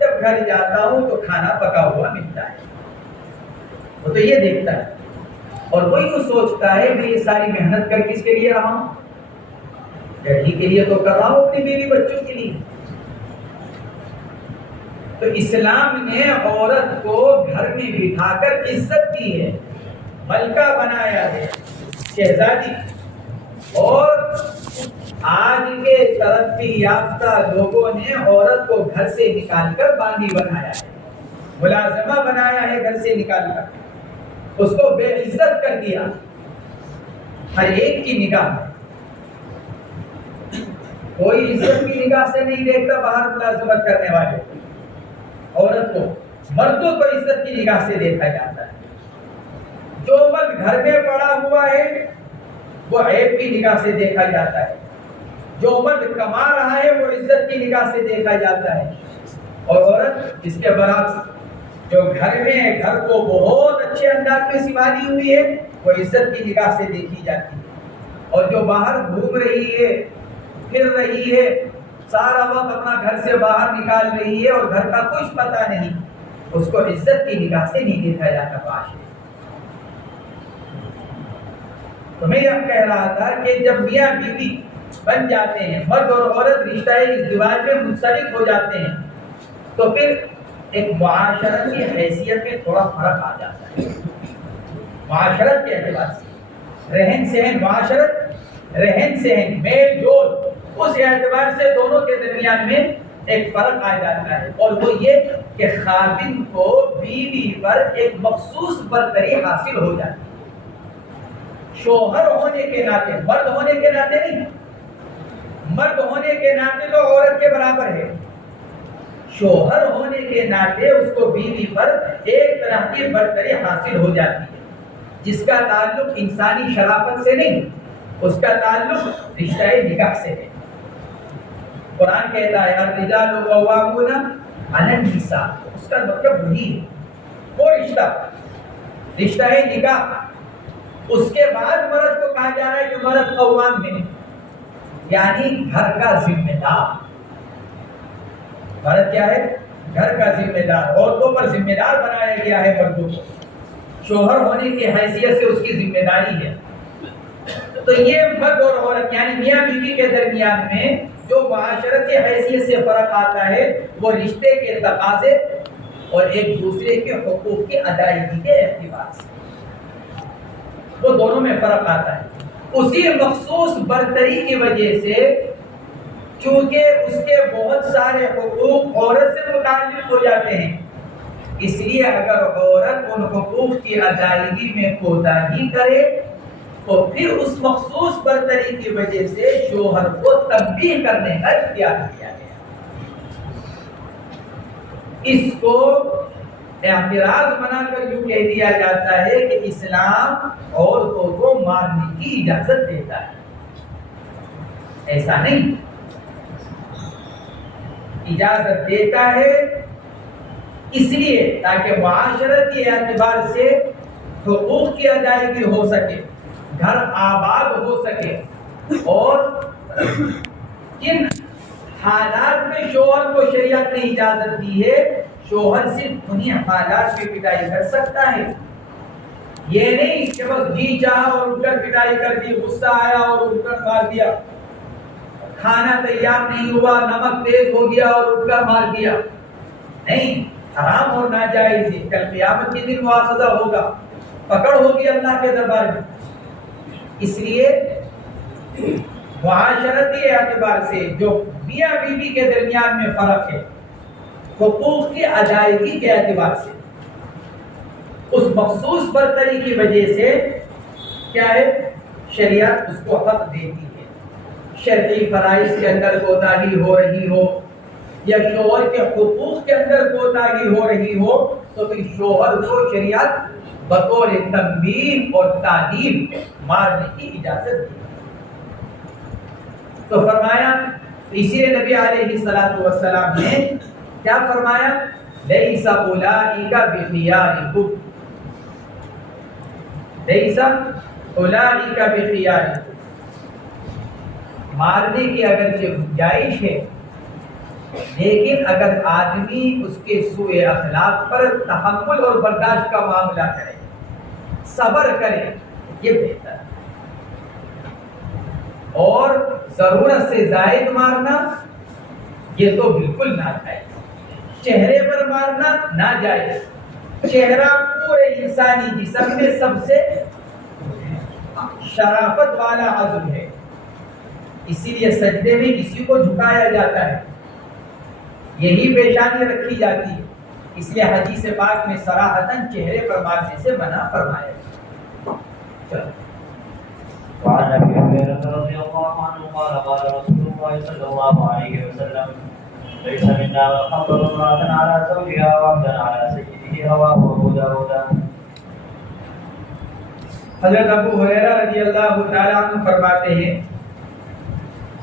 جب گھر جاتا ہوں تو کھانا پکا ہوا ملتا ہے۔ وہ تو یہ دیکھتا ہے، اور وہی تو سوچتا ہے میں یہ ساری محنت کر کس کے لیے رہا ہوں؟ گھر کے لیے تو کر رہا ہوں، اپنی بیوی بچوں کے لیے۔ تو اسلام نے عورت کو گھر میں بٹھا کر عزت دی ہے، ملکہ بنایا ہے، شہزادی۔ اور آج کے ترقی یافتہ لوگوں نے عورت کو گھر سے نکال کر باندھی بنایا ہے، ملازمہ بنایا ہے، گھر سے نکال کر اس کو بے عزت کر دیا ہر ایک کی نگاہ میں۔ کوئی عزت کی نگاہ سے نہیں دیکھتا باہر ملازمت کرنے والے عورت کو، مردوں کو عزت کی نگاہ سے دیکھا جاتا ہے۔ جو مرد گھر میں پڑا ہوا ہے وہ عیب کی نگاہ سے دیکھا جاتا ہے، جو مرد کما رہا ہے وہ عزت کی نگاہ سے دیکھا جاتا ہے، اور عورت اس کے برعکس جو گھر میں گھر کو بہت اچھے انداز میں سنبھالی ہوئی ہے وہ عزت کی نگاہ سے دیکھی جاتی ہے، اور جو باہر گھوم رہی ہے، پھر رہی ہے، سارا وقت اپنا گھر سے باہر نکال رہی ہے اور گھر کا کچھ پتہ نہیں، اس کو عزت کی نگاہ سے نہیں دیکھا جاتا۔ معاشرے تو میں یہ کہہ رہا تھا کہ جب میاں بیوی بن جاتے ہیں، مرد اور عورت رشتہ ازدواج میں منسلک ہو جاتے ہیں، تو پھر ایک معاشرت کی حیثیت میں تھوڑا فرق آ جاتا ہے۔ معاشرت کے اعتبار سے رہن سہن، معاشرت رہن سہن، میل جول، اس اعتبار سے دونوں کے درمیان میں ایک فرق آ جاتا ہے، اور وہ یہ کہ خاوند کو بیوی پر ایک مخصوص برتری حاصل ہو جاتی ہے۔ شوہر ہونے کے ناطے، مرد ہونے کے ناطے نہیں، مرد ہونے کے ناطے تو عورت کے برابر ہے، شوہر ہونے کے ناطے اس کو بیوی پر ایک طرح کی برتری حاصل ہو جاتی ہے، جس کا تعلق انسانی شرافت سے نہیں، اس کا تعلق رشتہ نکاح سے ہے۔ قرآن کہتا ہے الرجال قوامون علی النساء، اس کا مطلب وہی ہے، وہ رشتہ نکاح۔ اس کے بعد مرد کو کہا جا رہا ہے کہ مرد قوام ہے، یعنی گھر کا ذمہ دار۔ مرد کیا ہے؟ گھر کا ذمہ دار، عورتوں پر ذمہ دار بنایا گیا ہے مردوں کو، شوہر ہونے کی حیثیت سے اس کی ذمہ داری ہے۔ تو یہ مرد اور عورت یعنی میاں بیوی کے درمیان میں جو معاشرت کی حیثیت سے فرق آتا ہے وہ رشتے کے تقاضے اور ایک دوسرے کے حقوق کی ادائیگی کے اعتبار سے، وہ دونوں میں فرق آتا ہے۔ اسی مخصوص برتری کی وجہ سے چونکہ اس کے بہت سارے حقوق عورت سے متعلق ہو جاتے ہیں، اس لیے اگر عورت ان حقوق کی ادائیگی میں کوتاہی کرے اور پھر اس مخصوص برتری کی وجہ سے شوہر کو تنبیہ کرنے کا اختیار دیا گیا۔ اس کو اعتراض بنا کر یوں کہہ دیا جاتا ہے کہ اسلام عورتوں کو مارنے کی اجازت دیتا ہے، ایسا نہیں، اجازت دیتا ہے اس لیے تاکہ معاشرتی اعتبار سے حقوق کی ادائیگی ہو سکے، گھر آباد ہو سکے، اور کن حالات میں شوہر کو شریعت نے اجازت دی ہے، شوہر صرف انہیں حالات میں پٹائی کر سکتا ہے، یہ نہیں کہ بس جی چاہا اور اٹھ کر پٹائی کر دی، غصہ آیا اور اٹھ کر مار دیا، کھانا تیار نہیں ہوا، نمک تیز ہو گیا اور اٹھ کر مار دیا، نہیں، حرام اور ناجائز ہے، کل قیامت کے دن مواخذہ ہوگا، پکڑ ہوگی اللہ کے دربار میں۔ اس لیے معاشرتی اعتبار سے جو میاں بیوی کے درمیان میں فرق ہے، حقوق کی ادائیگی کے اعتبار سے، اس مخصوص برتری کی وجہ سے کیا ہے، شریعت اس کو حق دیتی ہے۔ شرعی فرائض کے اندر کوتاہی ہو رہی ہو یا شوہر کے حقوق کے اندر کوتاہی ہو رہی ہو تو پھر شوہر کو شریعت بطور تنبیہ اور تعلیم مارنے کی اجازت دی۔ تو فرمایا، اسی لیے نبی علیہ الصلوۃ والسلام نے کیا فرمایا، لیس اولئک بخیارکم، لیس اولئک بخیارکم، مارنے کی اگرچہ گنجائش ہے، لیکن اگر آدمی اس کے سوء اخلاق پر تحمل اور برداشت کا معاملہ کرے، صبر کرے، یہ بہتر ہے۔ اور ضرورت سے زائد مارنا یہ تو بالکل ناجائز، چہرے پر مارنا ناجائز، چہرہ پورے انسانی جسم میں سب سے شرافت والا عضو ہے، اسی لیے سجدے میں کسی کو جھکایا جاتا ہے، یہی پیشانی رکھی جاتی ہے، اس لیے حدیث پاک میں صراحتاً چہرے پر مارنے سے منع فرمایا۔ چلو، وعن ابي هريره رضي الله عنه قال قال رسول الله صلى الله عليه وسلم ليس منا من خبر امراه على زوجها وعبدا على سيده، رواه ابو داود۔ حضرت ابو ہریرہ رضی اللہ تعالیٰ عنہ فرماتے ہیں،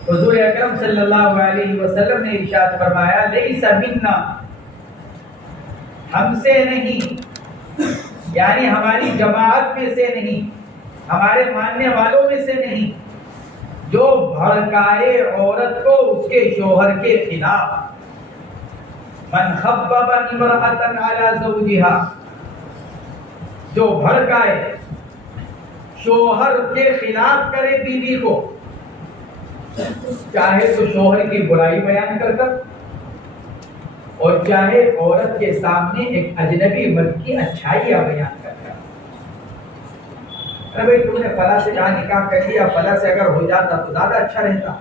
حضور اکرم صلی اللہ علیہ وسلم نے ارشاد فرمایا، لیس منا، ہم سے نہیں، یعنی ہماری جماعت میں سے نہیں، ہمارے ماننے والوں میں سے نہیں، جو بھڑکائے عورت کو اس کے شوہر کے خلاف، من خبب امرأة على زوجها، جو بھڑکائے، شوہر کے خلاف کرے بیوی کو، چاہے تو شوہر کی برائی بیان کر کر، اور چاہے عورت کے سامنے ایک اجنبی مرد کی اچھائیاں بیان کر کر، ارے بھائی تم نے فلاں سے کہاں نکاح کر لیا، فلاں سے اگر ہو جاتا تو زیادہ اچھا رہتا،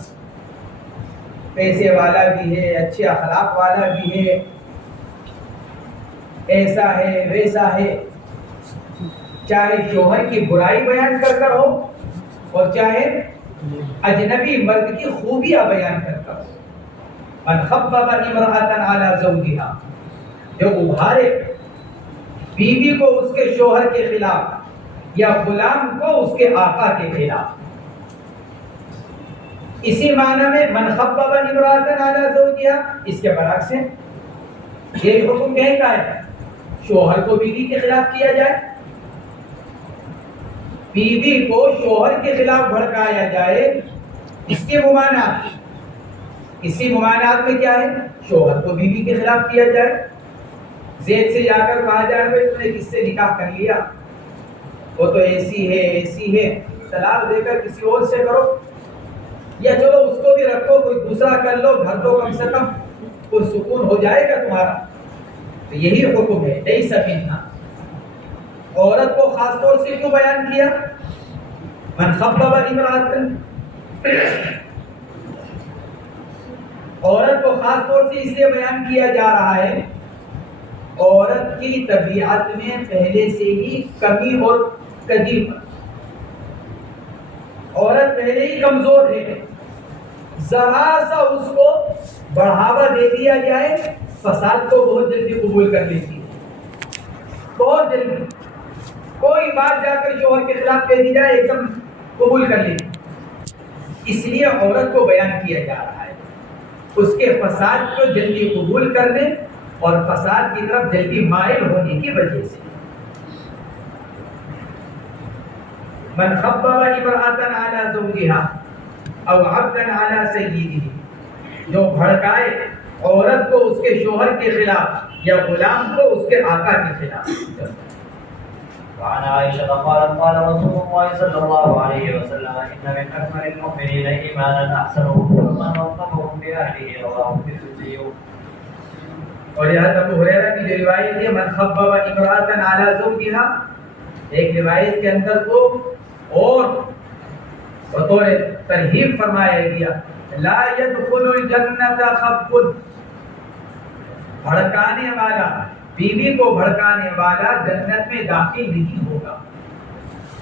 پیسے والا بھی ہے، اچھے اخلاق والا بھی ہے، ایسا ہے ویسا ہے، چاہے شوہر کی برائی بیان کر کر ہو اور چاہے اجنبی مرد کی خوبیاں بیان کر کر ہو۔ من خبب امرأة على زوجها، جو ابھارے بیوی کو اس کے شوہر کے خلاف یا غلام کو اس کے آقا کے خلاف، اسی معنی میں من خبب امرأة على زوجها، اس کے برعکس ہے، یہ حکم کہیں کا ہے، شوہر کو بیوی کے خلاف کیا جائے، بیوی کو شوہر کے خلاف بھڑکایا جائے، اس کے ممانعات، اسی ممانعات میں کیا ہے، شوہر کو بیوی کے خلاف کیا جائے، زید سے جا کر کہا جائے بھائی تم نے کس سے نکاح کر لیا، وہ تو ایسی ہے ایسی ہے، طلاق دے کر کسی اور سے کرو، یا چلو اس کو بھی رکھو کوئی دوسرا کر لو، گھر تو کم سے کم کوئی سکون ہو جائے گا تمہارا، تو یہی حکم ہے، لیس منا۔ عورت کو خاص طور سے کیوں بیان کیا، من خبب امرأة، عورت کو خاص طور سے اس لیے بیان کیا جا رہا ہے، عورت کی طبیعت میں پہلے سے ہی کمی اور قدیم، عورت پہلے ہی کمزور ہے، ذرا سا اس کو بڑھاوا دے دیا جائے فساد کو بہت جلدی قبول کر لیتی ہے، بہت جلدی کوئی بات جا کر شوہر کے خلاف کہہ دی جائے ایک دم قبول کر لیتی۔ اس لیے عورت کو بیان کیا جا رہا ہے اس کے فساد کو جلدی قبول کرنے اور فساد کی طرف جلدی مائل ہونے کی وجہ سے۔ من خبب امرأة على زوجها او عبدا على سیدہ، جو بھڑکائے عورت کو اس کے شوہر کے خلاف یا غلام کو اس کے آقا کے خلاف۔ وعن عائشة قالت قال رسول الله صلى الله عليه وسلم إن من أكمل المؤمنين إيمانا أحسنهم خلقا وأطهرهم بأهله رواه الترمذي۔ اور حضرت ابو ہریرہ کی جو روایت ہے من خبب امرأة على زوجها، ایک روایت کے اندر تو اور بطور ترہیب فرمایا گیا لا يدخل الجنة خب، بھڑکانے والا، بیوی کو بھڑکانے والا جنت میں داخل نہیں ہوگا،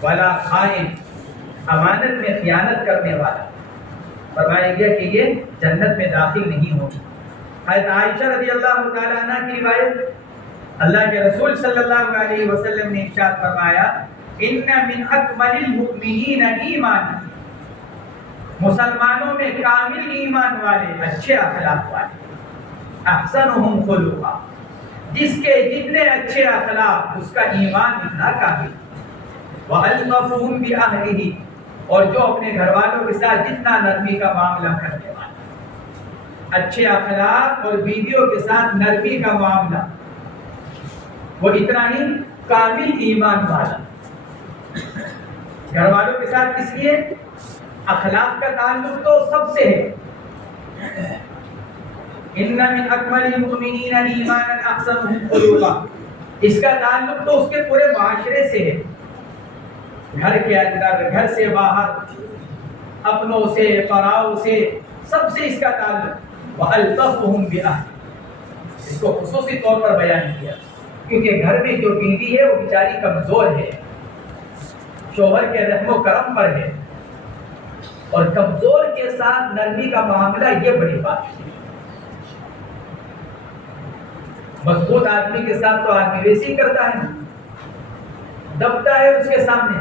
ولا خائن، امانت میں خیانت کرنے والا، فرمایا گیا کہ یہ جنت میں داخل نہیں ہوگا۔ حضرت عائشہ رضی اللہ تعالیٰ عنہ کی روایت، اللہ کے رسول صلی اللہ علیہ وسلم نے ارشاد فرمایا ان من اکمل المؤمنین ایمانا، مسلمانوں میں کامل ایمان والے، اچھے اخلاق والے، احسنہم خلقا، جس کے جتنے اچھے اخلاق اس کا ایمان اتنا کامل، وَأَلْطَفُهُمْ بِأَهْلِهِ، اور جو اپنے گھر والوں کے ساتھ جتنا نرمی کا معاملہ کرنے والا، اچھے اخلاق اور بیویوں کے ساتھ نرمی کا معاملہ، وہ اتنا ہی کامل ایمان والا۔ گھر والوں کے ساتھ اس لیے اخلاق کا تعلق تو سب سے ہے، ان من اکمل المؤمنین ایمانا احسنهم خلقا، اس کا تعلق تو اس کے پورے معاشرے سے ہے، گھر کے اندر، گھر سے باہر، اپنوں سے، پراؤ سے، سب سے اس کا تعلق۔ وَأَلْطَفُهُمْ بِأَهْلِهِ، اس کو خصوصی طور پر بیان کیا کیونکہ گھر میں جو بیوی ہے وہ بیچاری کمزور ہے، شوہر کے رحم و کرم پر ہے، اور کمزور کے ساتھ نرمی کا معاملہ یہ بڑی بات ہے۔ مضبوط آدمی کے ساتھ تو آدمی ویسے ہی کرتا ہے، دبتا ہے اس کے سامنے،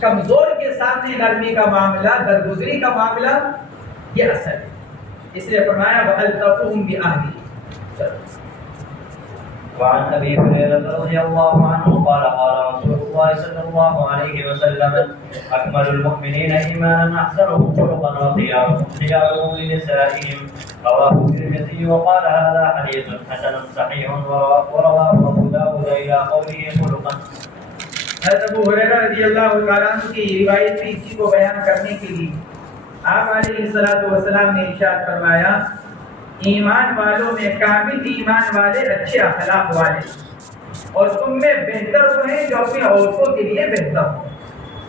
کمزور کے سامنے نرمی کا معاملہ، درگزری کا معاملہ یہ اثر ہے، اس لیے فرمایا وَأَلْطَفُهُمْ بِأَهْلِهِ۔ وعن ابي هريره رضي الله عنه قال قال رسول الله صلى الله عليه وسلم اكمل المؤمنين ايمانا احسنهم خلقا وخيارهم لنسائهم، رواه الترمذي وقال هذا حديث حسن صحيح، ورواه ابو داود الى قوله خلقا۔ حضرت ابو ہریرہ رضی اللہ تعالیٰ عنہ کی روایت بھی اسی کو بیان کرنے کے لیے آپ علیہ الصلوۃ والسلام نے ارشاد فرمایا ایمان والوں میں کامل ایمان والے، اچھے اخلاق والے، اور تم میں بہتر وہ ہیں جو اپنی عورتوں کے لیے بہتر ہو۔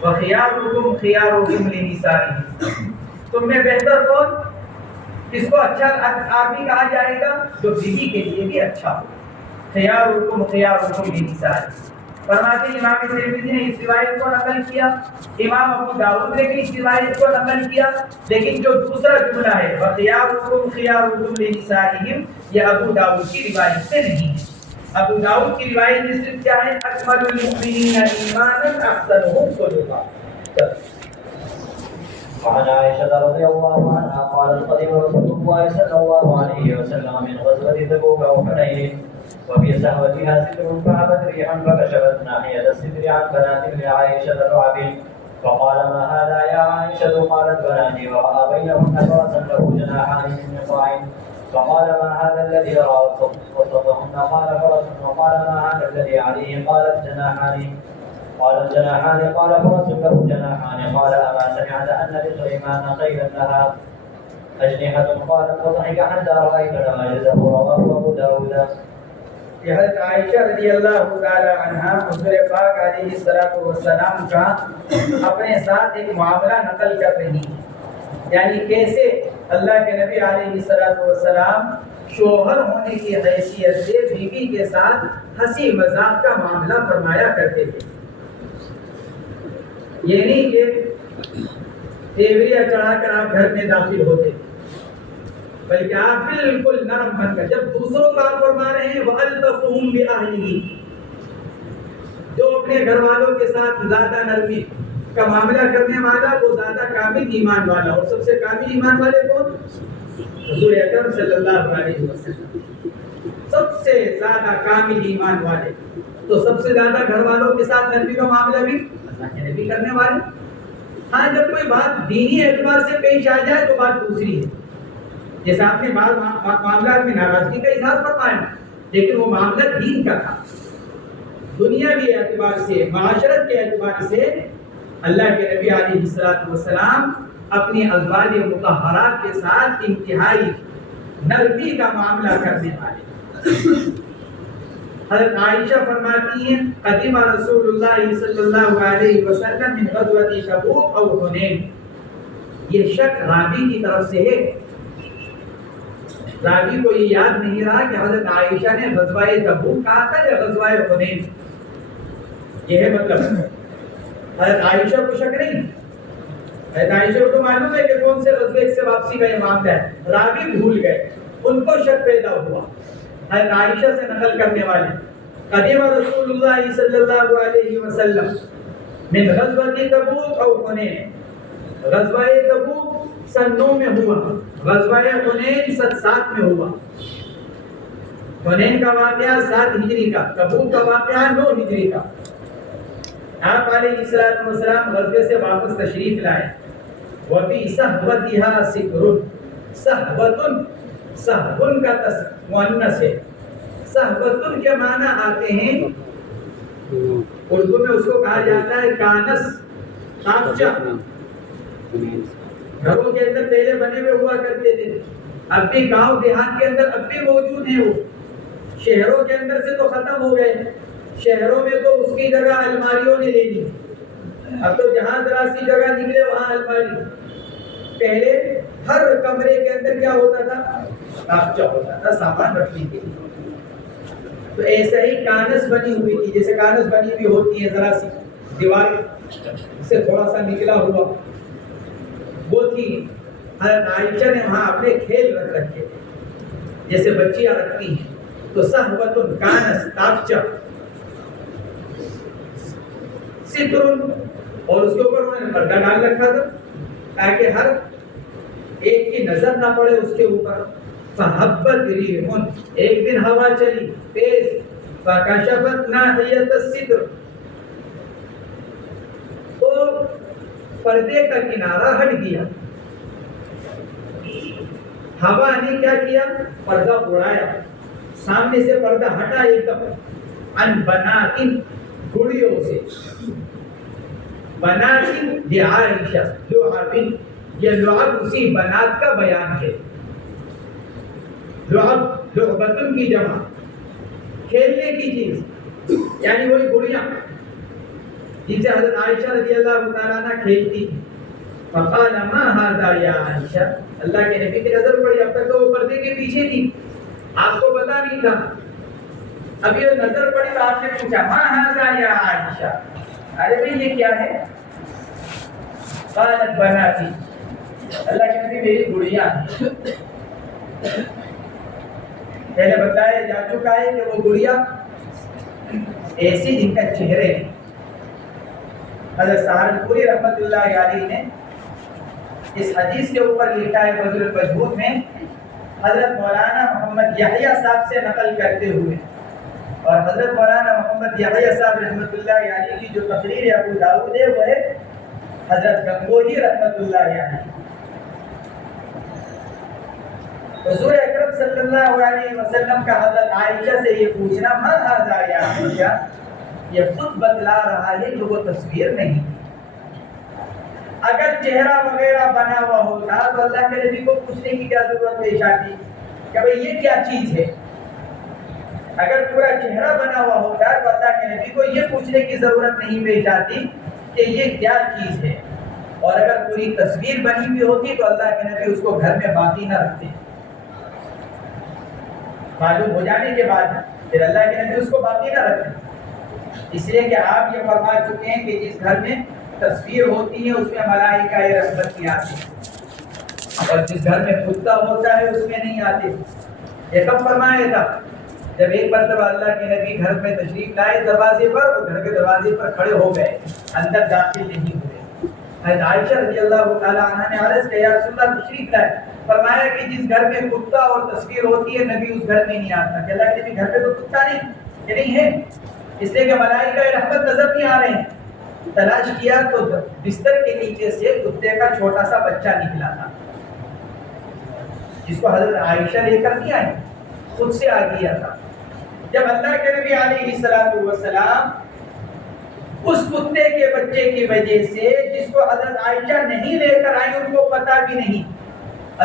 وَخِيَارُكُمْ خِيَارُكُمْ لِنِسَائِهِمْ، تم میں بہتر کون؟ کس کو اچھا آدمی کہا جائے گا؟ جو بیوی کے لیے بھی اچھا ہو۔ خِيَارُكُمْ خِيَارُكُمْ لِنِسَائِهِمْ، فرماتے ہیں امام ترمذی نے اس روایت کو نقل کیا، امام ابو داؤد نے بھی اس روایت کو نقل کیا، لیکن جو دوسرا جملہ ہے وَخِيَارُكُمْ خِيَارُكُمْ لِنِسَائِهِمْ، یہ ابو داؤد کی روایت سے نہیں ہے۔ ابو داؤد کی روایت میں صرف کیا ہے اکمل المؤمنین ایمانا احسنهم خلقا۔ وعن عائشة رضي الله عنها قالت قدم رسول الله صلى الله عليه وسلم من غزوة تبوك أو حنين وفي سهوتها ستر فهبت ريحا فكشفت ناحية الستر عن بنات لعائشة رعب، فقال ما هذا يا عائشة؟ قالت بناتي، ورأى بينهن فرسا له جناحان من نطاع، فقال ما هذا الذي يرى وسطهن؟ قال فرس، وقال ما هذا الذي عليه؟ قالت جناحان، قال الجناحان، قال فرس له جناحان، قال أما سمعت أن لسليمان خيلا لها أجنحة؟ قالت وضحك حتى رأيت نماذجه، رواه أبو داود۔ یہ حضرت عائشہ رضی اللہ تعالی عنہا حضور پاک علیہ الصلوۃ والسلام کا اپنے ساتھ ایک معاملہ نقل کر رہی ہیں، یعنی کیسے اللہ کے نبی علیہ الصلوۃ والسلام شوہر ہونے کی حیثیت سے بیوی کے ساتھ ہنسی مذاق کا معاملہ فرمایا کرتے تھے۔ یہ نہیں کہ تیوریاں چڑھا کر آپ گھر میں داخل ہوتے، بلکہ آپ بالکل نرم بن کر، جب دوسروں کا آپ فرما رہے ہیں وَأَلْطَفُهُمْ بِأَهْلِهِ، جو اپنے گھر والوں کے ساتھ زیادہ نرمی کا معاملہ کرنے والا وہ زیادہ کامل ایمان والا، اور سب سے کامل ایمان والے کون؟ حضور اکرم صلی اللہ علیہ وسلم، سب سے زیادہ کامل ایمان والے، تو سب سے زیادہ گھر والوں کے ساتھ نرمی کا معاملہ بھی اللہ کے نبی کرنے والے۔ ہاں جب کوئی بات دینی اعتبار سے پیش آ جائے تو بات دوسری ہے، جیسے آپ نے بعض معاملات میں ناراضگی کا اظہار فرمایا، لیکن وہ معاملہ دین کا تھا، دنیاوی اعتبار سے، معاشرت کے اعتبار سے اللہ کے نبی علیہ الصلوۃ والسلام اپنی ازواج مطہرات کے ساتھ انتہائی نرمی کا معاملہ کرنے والے۔ حضرت عائشہ فرماتی ہیں قدیم رسول اللہ صلی اللہ علیہ وسلم من غزوۃ تبوک او حنین، یہ شک راوی کی طرف سے ہے، راوی کو یہ یاد نہیں رہا کہ حضرت عائشہ نے غزوہ تبوک کہا تھا یا غزوہ حنین، یہ ہے مطلب حضرت عائشہ کو شک نہیں، حضرت عائشہ کو تو معلوم ہے کہ کون سے غزوے سے واپسی کا یہ معاملہ ہے، راوی بھول گئے، ان کو شک پیدا ہوا۔ حضرت عائشہ سے نقل کرنے والے قدیم رسول اللہ صلی اللہ علیہ وسلم من غزوۃ تبوک او حنین، غزوہ تبوک سن 9 میں ہوا، غزوہ حنین سن 7 میں ہوا۔ حنین کا واقعہ 7 ہجری کا، تبوک کا واقعہ 9 ہجری کا۔ آپ علیہ الصلوۃ والسلام غزوے سے واپس تشریف لائے، وفی صحبتها سکر، صحبتن، صحبن کا مؤنث ہے، صحبتن کے معنی آتے ہیں، اردو میں اس کو کہا جاتا ہے کانس، تاپچہ، گھروں کے اندر پہلے بنے ہوئے ہوا کرتے تھے، اب بھی گاؤں دیہات کے اندر اب بھی موجود ہیں، وہ شہروں کے اندر سے تو ختم ہو گئے، شہروں میں تو اس کی جگہ الماریوں نے لے لی، اب تو جہاں ذرا سی جگہ نکلے وہاں الماری، پہلے ہر کمرے کے اندر کیا ہوتا تھا؟ تاپچہ ہوتا تھا سامان رکھنے کے لیے۔ تو ایسا ہی کانس بنی ہوئی تھی، جیسے کانس بنی ہوئی ہوتی ہے ذرا سی دیوار سے تھوڑا سا نکلا ہوا، وہ تھی۔ حضرت عائشہ نے وہاں اپنے کھیل رکھ رکھے تھے جیسے بچیاں رکھتی ہیں، تو صحبتن، کانس، تاپچہ، ستر، اور اس کے اوپر انہوں نے پردہ ڈال رکھا تھا تاکہ ہر ایک کی نظر نہ پڑے اس کے اوپر۔ فحبت ریح، ایک دن ہوا چلی تیز، فکشفت ناحیت الستر، تو پردے کا کنارہ ہٹ گیا، ہوا نے کیا کیا؟ پردہ اڑایا، سامنے سے پردہ ہٹا ایک دم، ان بناتن، گڑیوں سے، بناتن لعائشہ، لعب، یہ لعب اسی بنات کا بیان ہے، لعب لعبتن کی جمع، کھیلنے کی چیز، یعنی وہی گڑیاں جن سے حضرت عائشہ رضی اللہ تعالیٰ عنہ کھیلتی تھی۔ فقال ما هذا یا عائشہ، اللہ کے نبی کی نظر پڑی، اب تک تو وہ پردے کے پیچھے تھی، آپ کو پتا نہیں تھا، اب یہ نظر پڑی تو آپ نے پوچھا ما هذا یا عائشہ، ارے بھئی یہ کیا ہے؟ قالت بناتی، اللہ کے نبی میری گڑیاں ہیں۔ پہلے بتایا جا چکا ہے کہ وہ گڑیاں ایسی جن کا چہرے ہیں۔ حضرت سہارنپوری رحمۃ اللہ علیہ نے اس حدیث کے اوپر لکھا ہے فضل المجہود میں، حضرت مولانا محمد یحییٰ صاحب سے نقل کرتے ہوئے، اور حضرت مولانا محمد یحییٰ صاحب رحمۃ اللہ علیہ کی جو تقریر ابو داؤد ہے وہ ہے حضرت گنگوہی رحمۃ اللہ علیہ۔ حضور اکرم صلی اللہ علیہ وسلم کا حضرت عائشہ سے یہ پوچھنا ما ھذا یا عائشہ، یہ خود بتلا رہا ہے کہ وہ تصویر نہیں، اگر چہرہ وغیرہ بنا ہوا ہوتا تو اللہ کے نبی کو پوچھنے کی کیا ضرورت پیش آتی کہ بھئی یہ کیا چیز ہے؟ اگر پورا چہرہ بنا ہوا ہوتا تو اللہ کے نبی کو یہ پوچھنے کی ضرورت نہیں پیش آتی کہ یہ کیا چیز ہے، اور اگر پوری تصویر بنی ہوئی ہوتی تو اللہ کے نبی اس کو گھر میں باقی نہ رکھتے، معلوم ہو جانے کے بعد پھر اللہ کے نبی اس کو باقی نہ رکھتے، اس لیے کہ آپ یہ فرما چکے ہیں کہ جس گھر میں تصویر ہوتی ہے اس میں ملائکہ رحمت نہیں آتے، اور جس گھر میں کتا ہوتا ہے اس میں نہیں آتے۔ یہ کب فرمایا تھا؟ جب ایک مرتبہ اللہ کے نبی گھر میں تشریف لائے دروازے پر، اور گھر کے دروازے پر کھڑے ہو گئے، اندر داخل نہیں ہوئے۔ حضرت عائشہ رضی اللہ تعالیٰ عنہ نے عرض کیا یا رسول اللہ تشریف لائے، فرمایا کہ جس گھر میں کتا اور تصویر ہوتی ہے نبی اس گھر میں نہیں آتا۔ کہ اللہ کے نبی گھر پہ تو کتا نہیں ہے، اس لیے کہ ملائکہ رحمت نظر نہیں آ رہے ہیں۔ تلاش کیا تو بستر کے نیچے سے کتے کا چھوٹا سا بچہ نکلا تھا، جس کو حضرت عائشہ لے کر نہیں آئی، خود سے آ گیا تھا۔ جب اللہ کے نبی علیہ الصلوۃ والسلام اس کتے کے بچے کی وجہ سے، جس کو حضرت عائشہ نہیں لے کر آئی، ان کو پتا بھی نہیں،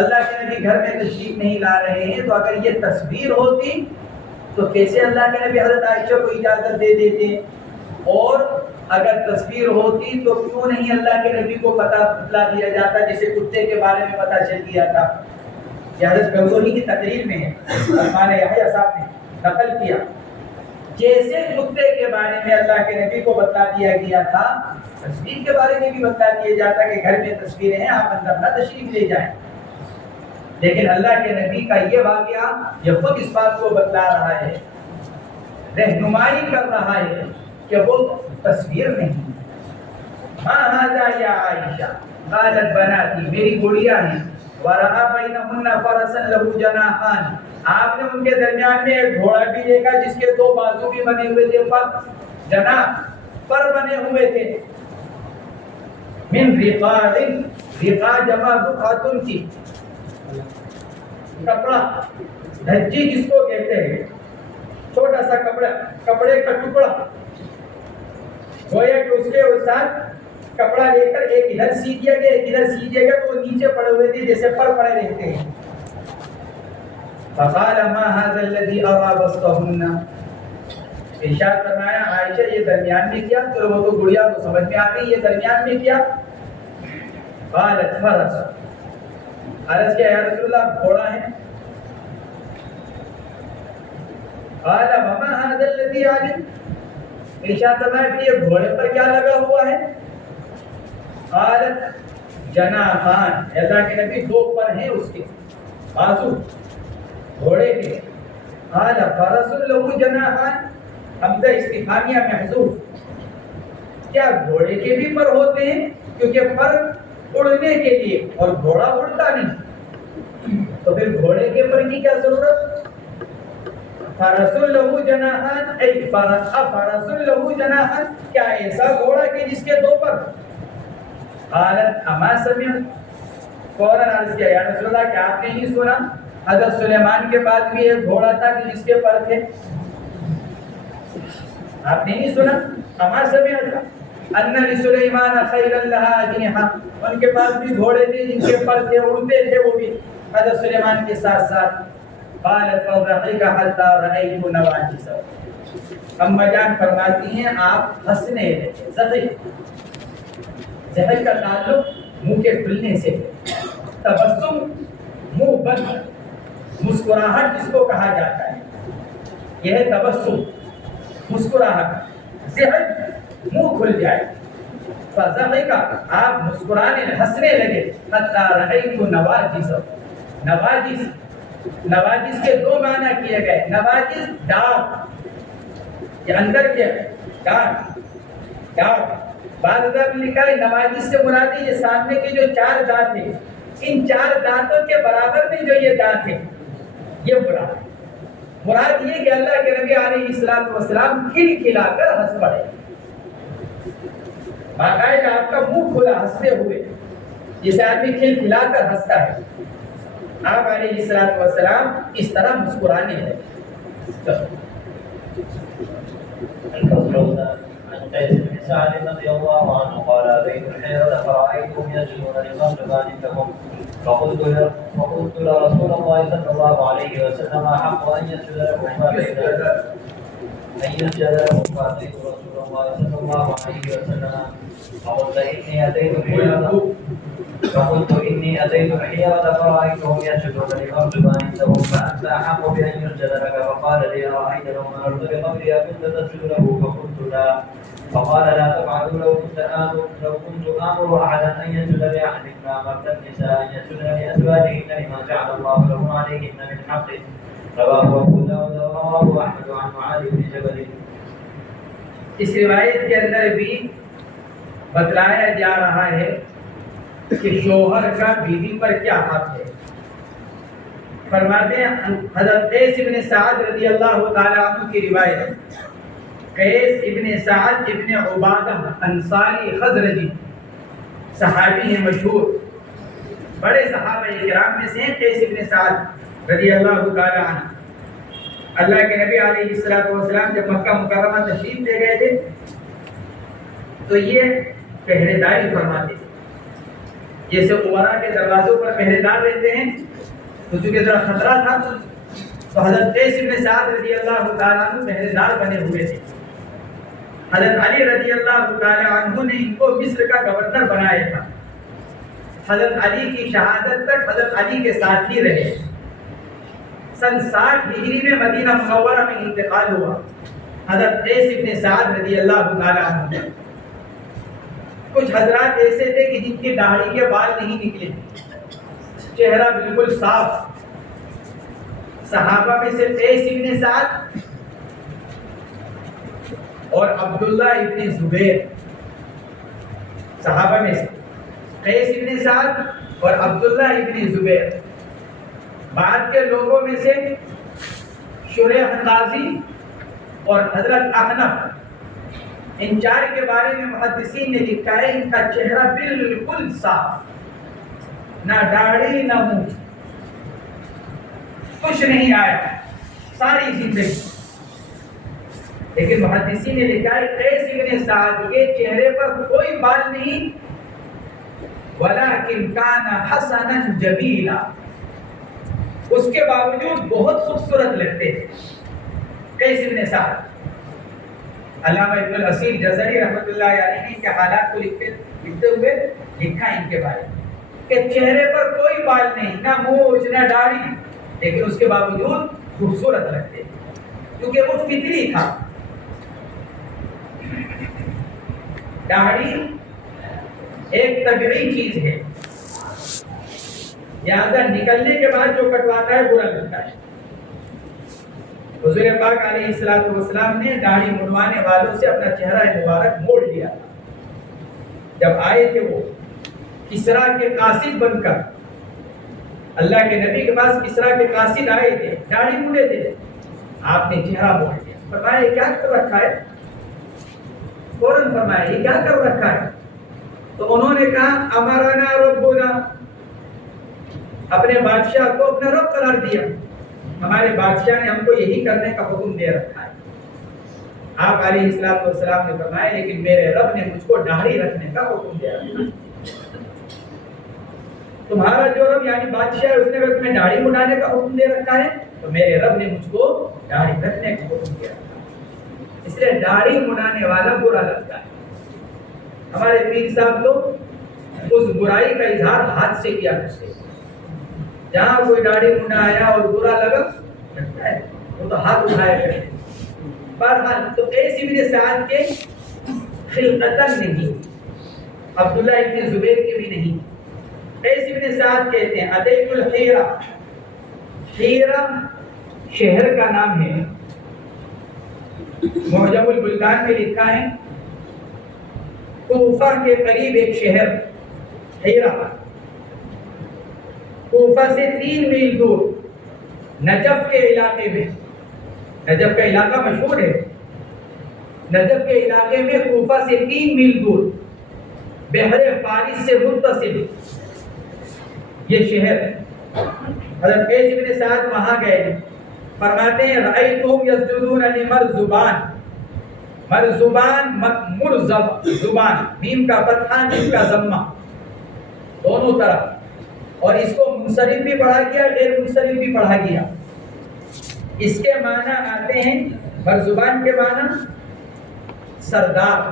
اللہ کے نبی گھر میں تشریف نہیں لا رہے ہیں، تو اگر یہ تصویر ہوتی تو کیسے اللہ کے نبی حضرت عائشہ کو اجازت دے دیتے؟ اور اگر تصویر ہوتی تو کیوں نہیں اللہ کے نبی کو پتہ بتلا دیا جاتا، جسے کتے کے بارے میں پتہ چل گیا تھا؟ یہ حضرت گوزونی کی تقریر میں ہے، عثمان یحییٰ صاحب نے نقل کیا، جیسے کتے کے بارے میں اللہ کے نبی کو بتا دیا گیا تھا، تصویر کے بارے میں بھی بتا دیا جاتا کہ گھر میں تصویریں ہیں، آپ اندر نہ تشریف لے جائیں۔ لیکن اللہ کے نبی کا یہ واقعہ یہ خود اس بات کو بتلا رہا ہے، رہنمائی کر رہا ہے کہ وہ تصویر نہیں۔ ماں ھذا یا عائشہ قالت بناتی، میری گڑیا ہیں، ورأى بینہن فرسا لہ جناحان، آپ نے ان کے درمیان میں ایک گھوڑا بھی دیکھا جس کے دو بازو بھی بنے ہوئے تھے، جناح پر بنے ہوئے تھے، من رقاع، رقاع جمع رقعۃ کی، کپڑا، دھجی جس کو کہتے ہیں، چھوٹا سا کپڑا، کپڑے کا ٹکڑا، گویا کہ اس کے ساتھ کپڑا لے کر ایک ادھر سی دیا گیا، ایک ادھر سی دیا گیا، تو وہ نیچے پڑے ہوئے تھے جیسے پر پڑے رہتے ہیں۔ فقال ما هذا الذي أرى وسطهن، ارشاد فرمایا عائشہ یہ درمیان میں کیا؟ تو وہ تو گڑیا کو سمجھ میں آ گئی، یہ درمیان میں کیا؟ قالت فرس، عرض کیا یا رسول اللہ گھوڑا ہے؟ قال وما هذا الذي علم، ارشاد فرمایا کہ یہ گھوڑے پر کیا لگا ہوا ہے؟ قالت جناحان، اللہ کے نبی دو پر ہیں اس کے بازو گھوڑے کے۔ قال فرس لہ جناحان، حمزہ استفہامیہ محذوف، کیا گھوڑے کے بھی پر ہوتے ہیں؟ کیونکہ پر اڑنے کے لیے، اور گھوڑا اڑتا نہیں، تو پھر گھوڑے کے پر کی کیا ضرورت؟ فرس لہ جناحان ای فرس لہ جناحان، کیا ایسا گھوڑا کہ جس کے دو پر؟ قالت اما سمعت، فوراً عرض کیا یا رسول اللہ کیا آپ نے نہیں سنا؟ حضرت سلیمان کے بعد بھی ایک گھوڑا تھا کہ جس کے پر تھے، آپ نے نہیں سنا؟ اما سمعت ان لسلیمان خیلا لها اجنحہ، ان کے پاس بھی گھوڑے تھے جن کے پر تھے، اڑتے تھے وہ بھی حضرت سلیمان کے ساتھ ساتھ۔ قالت فضحک حتی رأیت نواجسہ، اما جان فرماتی ہیں آپ ہنسنے لگے، ضحک کا تعلق منہ کے کھلنے سے، تبسم منہ بند، مسکراہٹ جس کو کہا جاتا ہے، یہ ہے تبسم، مسکراہٹ، ضحک منہ کھل جائے، فضحک آپ مسکرانے ہنسنے لگے، حتی رأیت نواجسہ، نواجس کے دو معنی کیے گئے، نواجس دانت، یہ اندر کے دانت، بعض ادب لکھا ہے نواجس سے مراد ہے یہ سامنے کے جو چار دانت ہیں، ان چار دانتوں کے برابر میں جو یہ دانت ہیں، یہ مراد یہ کہ اللہ کے نبی علیہ الصلوۃ والسلام کھل کھلا کر ہنس پڑے، باقاعدہ آپ کا منہ کھلا ہنستے ہوئے، جسے آدمی کھل کھلا کر ہنستا ہے، آپ علیہ الصلوۃ والسلام اس طرح مسکرانے لگے۔ قيس بن سعد رضي الله عنه قال أتيت الحيرة فرأيتهم يسجدون لقبل ذلكهم فقلت لرسول الله صلى الله عليه وسلم أحق أن يسجد لكم فأتيت رسول الله صلى الله عليه وسلم فقلت إني أتيت الحيرة فقلت إني أتيت الحيرة فرأيتهم يسجدون لمرزبان عندهم فأنت أحق بأن يسجد لك. فقال لي أرأيت لو مررت بقبري أكنت تسجد له؟ فقلت لا. فقال لا تفعلوا. لو كنت آمر أحدا أن يسجد لأحد لأمرت النساء أن يسجدن لأزواجهن لما جعل الله لهم عليهن من حق. رواه أبو داود ورواه أحمد عن معاذ بن جبل. اس روایت کے اندر بھی بتلایا جا رہا ہے کہ شوہر کا بیوی پر کیا حق ہے. فرماتے ہیں حضرت قیس ابن سعد رضی اللہ تعالی عنہ کی روایت. قیس ابن سعد ابن عبادہ انصاری خزرجی صحابی ہیں مشہور، بڑے صحابہ کرام میں سے ہیں قیس ابن سعد رضی اللہ تعالی عنہ. اللہ کے نبی علیہ الصلوۃ والسلام جب مکہ مکرمہ تشریف لے گئے تھے تو یہ پہرے داری فرماتے تھے. جیسے عمرہ کے دروازوں پر پہرے دار رہتے ہیں تو چونکہ ذرا خطرہ تھا تو حضرت قیس بن سعد رضی اللہ تعالیٰ عنہ پہرے دار بنے ہوئے تھے. حضرت علی رضی اللہ تعالیٰ عنہ نے ان کو مصر کا گورنر بنایا تھا. حضرت علی کی شہادت تک حضرت علی کے ساتھ ہی رہے. سن 60 ہجری میں مدینہ منورہ میں انتقال ہوا حضرت قیس بن سعد رضی اللہ تعالیٰ عنہ. کچھ حضرات ایسے تھے کہ جن کی داڑھی کے بال نہیں نکلے، چہرہ بالکل صاف. صحابہ میں سے قیس ابن سعد اور عبداللہ ابن زبیر، صحابہ میں سے قیس ابن سعد اور عبداللہ ابن زبیر. بعد کے لوگوں میں سے شریح قاضی اور حضرت احنف، ان چار کے بارے میں محدثین نے لکھا ہے ان کا چہرہ بالکل صاف، نہ داڑھی نہ منہ، کچھ نہیں آیا ساری زندگی. لیکن محدثین نے لکھا ہے قیس ابن سعد کے چہرے پر کوئی بال نہیں، ولیکن کان حسنا جمیلا، اس کے باوجود بہت خوبصورت لگتے ہیں قیس ابن سعد. علامہ ابن الاسیر جزری رحمۃ اللہ علیہ نے ان کے حالات کو لکھتے ہوئے لکھا ان کے بارے میں کہ چہرے پر کوئی بال نہیں، نہ مونچھ نہ داڑھی، لیکن اس کے باوجود خوبصورت لگتے کیونکہ وہ فطری تھا. داڑھی ایک طبیعی چیز ہے، لہٰذا نکلنے کے بعد جو کٹواتا ہے برا لگتا ہے. حضور پاک علیہ الصلوۃ والسلام نے داڑھی منڈوانے والوں سے اپنا چہرہ مبارک موڑ لیا. جب آئے تھے وہ کسرا کے قاصد بن کر، اللہ کے نبی کے پاس کسرا کے قاصد آئے تھے، داڑھی مونڈے تھے، آپ نے چہرہ موڑ لیا. فرمایا یہ کیا کر رکھا ہے؟ فوراً فرمایا یہ کیا کر رکھا ہے؟ تو انہوں نے کہا امرنا ربنا، اپنے بادشاہ کو اپنا رب قرار دیا. ہمارے بادشاہ نے ہم کو یہی کرنے کا حکم دے رکھا ہے. آپ علیہ الصلوۃ والسلام نے فرمایا لیکن میرے رب نے مجھ کو داڑھی رکھنے کا حکم دیا ہے. تمہارا جو رب یعنی بادشاہ ہے اس نے تمہیں داڑھی منڈانے کا حکم دے رکھا ہے، تو میرے رب نے مجھ کو داڑھی رکھنے کا حکم دیا. اس لیے داڑھی منڈانے والا برا لگتا ہے. ہمارے پیر صاحب تو اس برائی کا اظہار ہاتھ سے کیا کرتے ہیں. جہاں کوئی داڑھی منڈا آیا اور برا لگتا ہے وہ تو ہاتھ اٹھایا کرتے ہیں. بہرحال تو قیس ابن سعد کے خلقتاً نہیں، عبداللہ ابن زبیر کے بھی نہیں. قیس ابن سعد کہتے ہیں اتیت الحیرہ، حیرہ شہر کا نام ہے. معجم البلدان میں لکھا ہے کوفہ کے قریب ایک شہر حیرہ، کوفہ سے 3 میل دور نجف کے علاقے میں. نجف کا علاقہ مشہور ہے. نجف کے علاقے میں کوفہ سے 3 میل دور بحر فارس سے متصل یہ شہر. حضرت قیس بن سعد وہاں گئے. فرماتے ہیں رأیتہم یسجدون لمرزبان، مرزبان مرزب زبان، میم کا فتحہ جیم کا ضمہ دونوں طرف، اور اس کو منصرف بھی پڑھا گیا غیر منصرف بھی پڑھا گیا. اس کے معنی آتے ہیں مرزبان کے معنی سردار،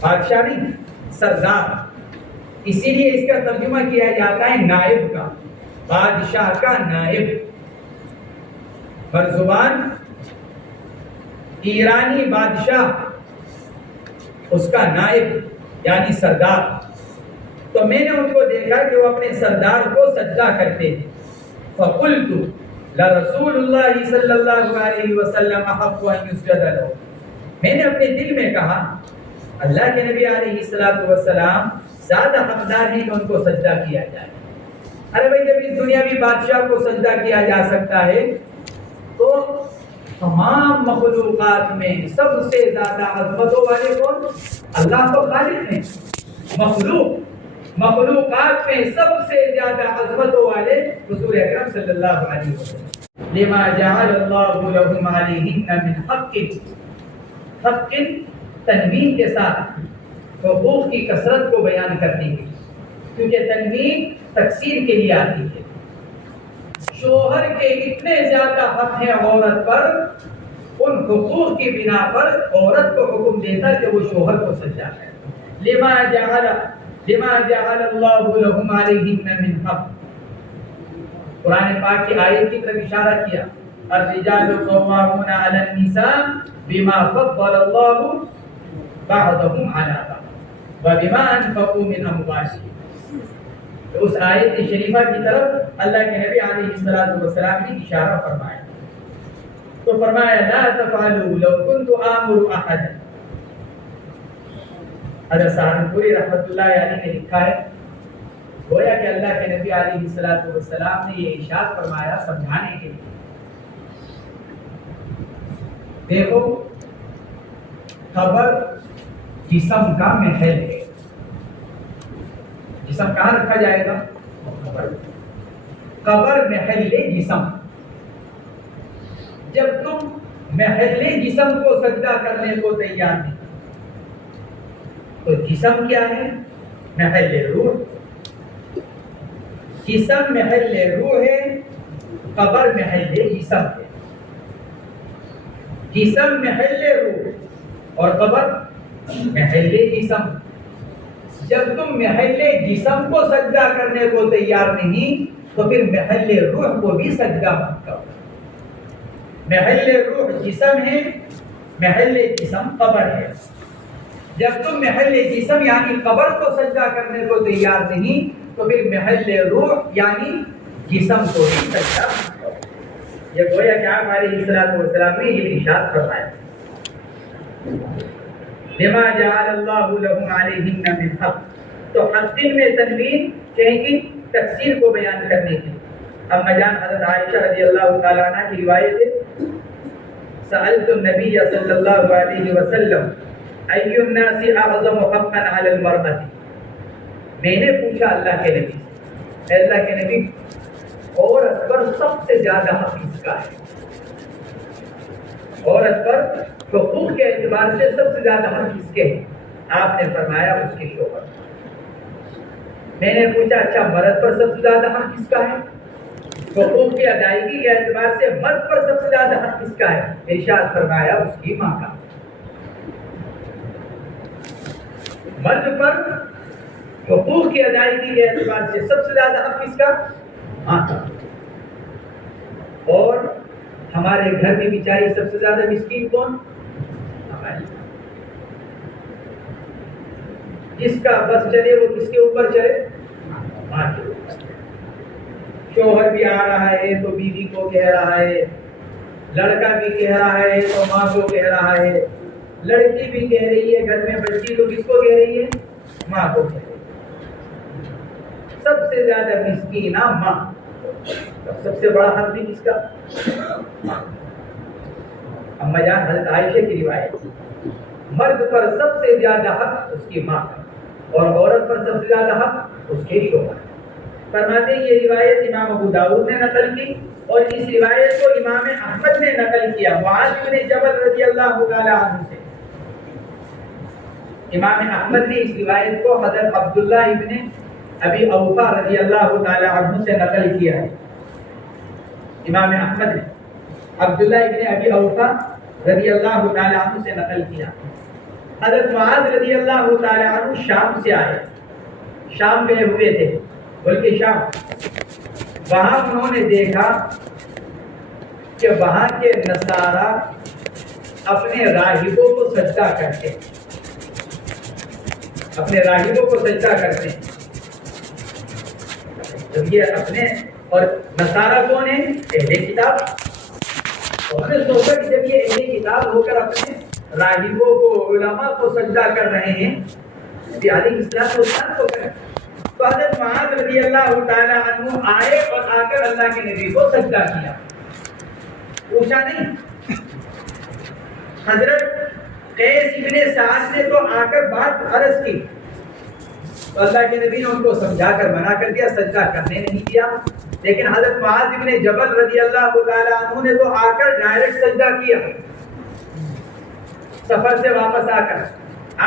بادشاہ نہیں سردار. اسی لیے اس کا ترجمہ کیا جاتا ہے نائب کا، بادشاہ کا نائب، برزبان ایرانی بادشاہ اس کا نائب یعنی سردار۔ تو میں نے ان کو دیکھا کہ وہ اپنے سردار کو سجدہ کرتے ہیں۔ فَقُلْتُ لَرَسُولُ اللَّهِ صلی اللہ علیہ وسلم أَحَقُّ أَن يُسْجَدَ لَهُ، میں نے اپنے دل میں کہا اللہ کے نبی علیہ السلام زیادہ حقدار ہیں کہ ان کو سجدہ کیا جائے۔ ارے بھائی جب اس دنیاوی بادشاہ کو سجدہ کیا جا سکتا ہے تو تمام مخلوقات میں سب سے زیادہ عظمتوں والے کون؟ اللہ تو خالق ہیں۔ مخلوقات میں سب سے زیادہ عظمتوں والے حضور اکرم صلی اللہ علیہ وسلم۔ لما جعل اللہ لهم علیہن من حق تنوین کے ساتھ حقوق کی کثرت کو بیان کرنے کی، کیونکہ تنوین تکثیر کے لیے آتی ہے۔ شوہر کے اتنے زیادہ حق ہیں عورت پر، ان حقوق کی بنا پر عورت کو حکم دیتا کہ وہ شوہر کو سجدہ کرے۔ لما جعل اللہ لهم علیہن من حق، قرآن پاک کی آیت کی طرف اشارہ کیا، الرجال قوامون علی النساء بما فضل اللہ بعضهم علی بعض وبما انفقوا من اموالهم۔ تو اس آیت شریفہ کی طرف اللہ کے نبی علیہ السلام نے اشارہ فرمایا، تو فرمایا لا تفعلوا لو كنت آمر احدا۔ حضرت سہارنپوری رحمۃ اللہ علیہ نے لکھا ہے، گویا کہ اللہ کے نبی علیہ السلام نے یہ ارشاد فرمایا سمجھانے کے لیے۔ دیکھو قبر جسم کا محل ہے، جسم کہاں رکھا جائے گا؟ قبر محل جسم۔ جب تم محل جسم کو سجدہ کرنے کو تیار نہیں تو جسم کیا ہے؟ محل روح۔ جسم محل روح ہے، قبر محل جسم ہے۔ جسم محل روح اور قبر محل جسم۔ جب تم محل جسم کو سجدہ کرنے کو تیار نہیں تو پھر محل روح کو بھی سجدہ مت کرو۔ محل روح جسم ہے، محل جسم قبر ہے۔ جب تم محل جسم یعنی قبر کو سجدہ کرنے کو تیار نہیں تو پھر محل روح یعنی جسم کو بھی سجدہ مت کرو۔ یہ گویا کہ آپ علیہ السلام نے یہ ارشاد فرمایا، لما جعل اللہ لهم علیہن من حق۔ تو حق میں تنوین کہیں گی تکثیر کو بیان کرنے کی۔ اما جان حضرت عائشہ رضی اللہ تعالیٰ عنہ کی روایت ہے، سألت النبی صلی اللہ علیہ وسلم ای الناس اعظم حقا علی المرأة، میں نے پوچھا اللہ کے نبی سے، اے اللہ کے نبی عورت پر سب سے زیادہ حق کس کا ہے؟ عورت پر حقوق کے اعتبار سے سب سے زیادہ حق کس کے ہیں؟ آپ نے فرمایا اس کے شوہر۔ میں نے پوچھا اچھا مرد پر سب سے زیادہ حق کس کا ہے؟ حقوق کی ادائیگی کے اعتبار سے مرد پر سب سے زیادہ حق کس کا ہے؟ ارشاد فرمایا اس کی ماں کا۔ مرد پر حقوق کی ادائیگی کے اعتبار سے سب سے زیادہ حق کس کا؟ ماں کا۔ اور ہمارے گھر میں بیچاری سب سے زیادہ مسکین کون؟ ہماری۔ جس کا بس چلے وہ کس کے اوپر چلے؟ ماں کے اوپر۔ شوہر بھی آ رہا ہے تو بیوی کو کہہ رہا ہے، لڑکا بھی کہہ رہا ہے تو ماں کو کہہ رہا ہے، لڑکی بھی کہہ رہی ہے گھر میں بچی تو کس کو کہہ رہی ہے؟ ماں کو کہہ رہی ہے۔ سب سے زیادہ مسکینہ ماں، سب سے بڑا حق بھی کس کا؟ ماں۔ اما جان حضرت عائشہ کی روایت، مرد پر سب سے زیادہ حق اس کی ماں کا اور عورت پر سب سے زیادہ حق اس کے شوہر کا۔ فرماتے ہیں یہ روایت امام ابو داؤد نے نقل کی اور اس روایت کو امام احمد نے نقل کیا معاذ بن جبل رضی اللہ تعالی عنہ سے۔ امام احمد نے اس روایت کو حضرت عبداللہ ابن ابی اوفا رضی اللہ تعالی عنہ سے نقل کیا ہے۔ امام احمد نے عبداللہ ابن ابی اوفا رضی اللہ تعالی عنہ سے نقل کیا۔ حضرت معاذ رضی اللہ تعالی عنہ شام سے آئے شام گئے ہوئے تھے، بلکہ شام، وہاں انہوں نے دیکھا کہ وہاں کے نصارہ اپنے راہبوں کو سجدہ کرتے، اپنے راہبوں کو سجدہ کرتے ہیں۔ جب یہ اپنے، اور نصارہ کون ہیں؟ اہل کتاب۔ تو ہم نے سوچا کہ جب یہ اہل کتاب ہو کر اپنے راہبوں کو، علماء کو سجدہ کر رہے ہیں، علیہ السلام کو کریں۔ تو حضرت معاذ رضی اللہ تعالیٰ عنہ آئے اور آ کر اللہ کے نبی کو سجدہ کیا، پوچھا نہیں۔ حضرت قیس ابن سعد نے تو آ کر بات عرض کی، تو اللہ کے نبی نے ان کو سمجھا کر منع کر دیا، سجدہ کرنے نہیں دیا۔ لیکن حضرت معاذ ابن جبل رضی اللہ تعالیٰ عنہ نے تو آ کر ڈائریکٹ سجدہ کیا، سفر سے واپس آ کر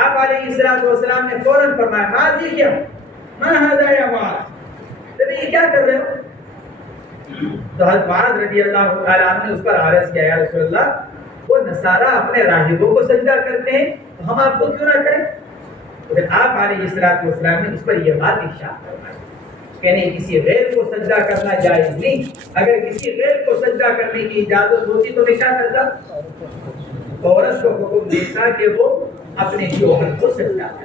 آپ علیہ السلام نے فوراً فرمایا، معاذ یہ کیا، ما ھذا یا معاذ، یہ کیا کر رہے ہو؟ تو حضرت معاذ رضی اللہ تعالیٰ عنہ نے اس پر عرض کیا، یا رسول اللہ، وہ نصارہ اپنے راہبوں کو سجدہ کرتے ہیں، تو ہم آپ کو کیوں نہ کریں؟ تو پھر آپ علیہ السلام نے اس پر یہ بات ارشاد فرمائی کہ نہیں، کسی غیر کو سجدہ کرنا جائز نہیں۔ اگر کسی غیر کو سجدہ کرنے کی اجازت ہوتی تو میں کیا کرتا؟ عورت کو حکم دیتا کہ وہ اپنے شوہر کو سجدہ کرے۔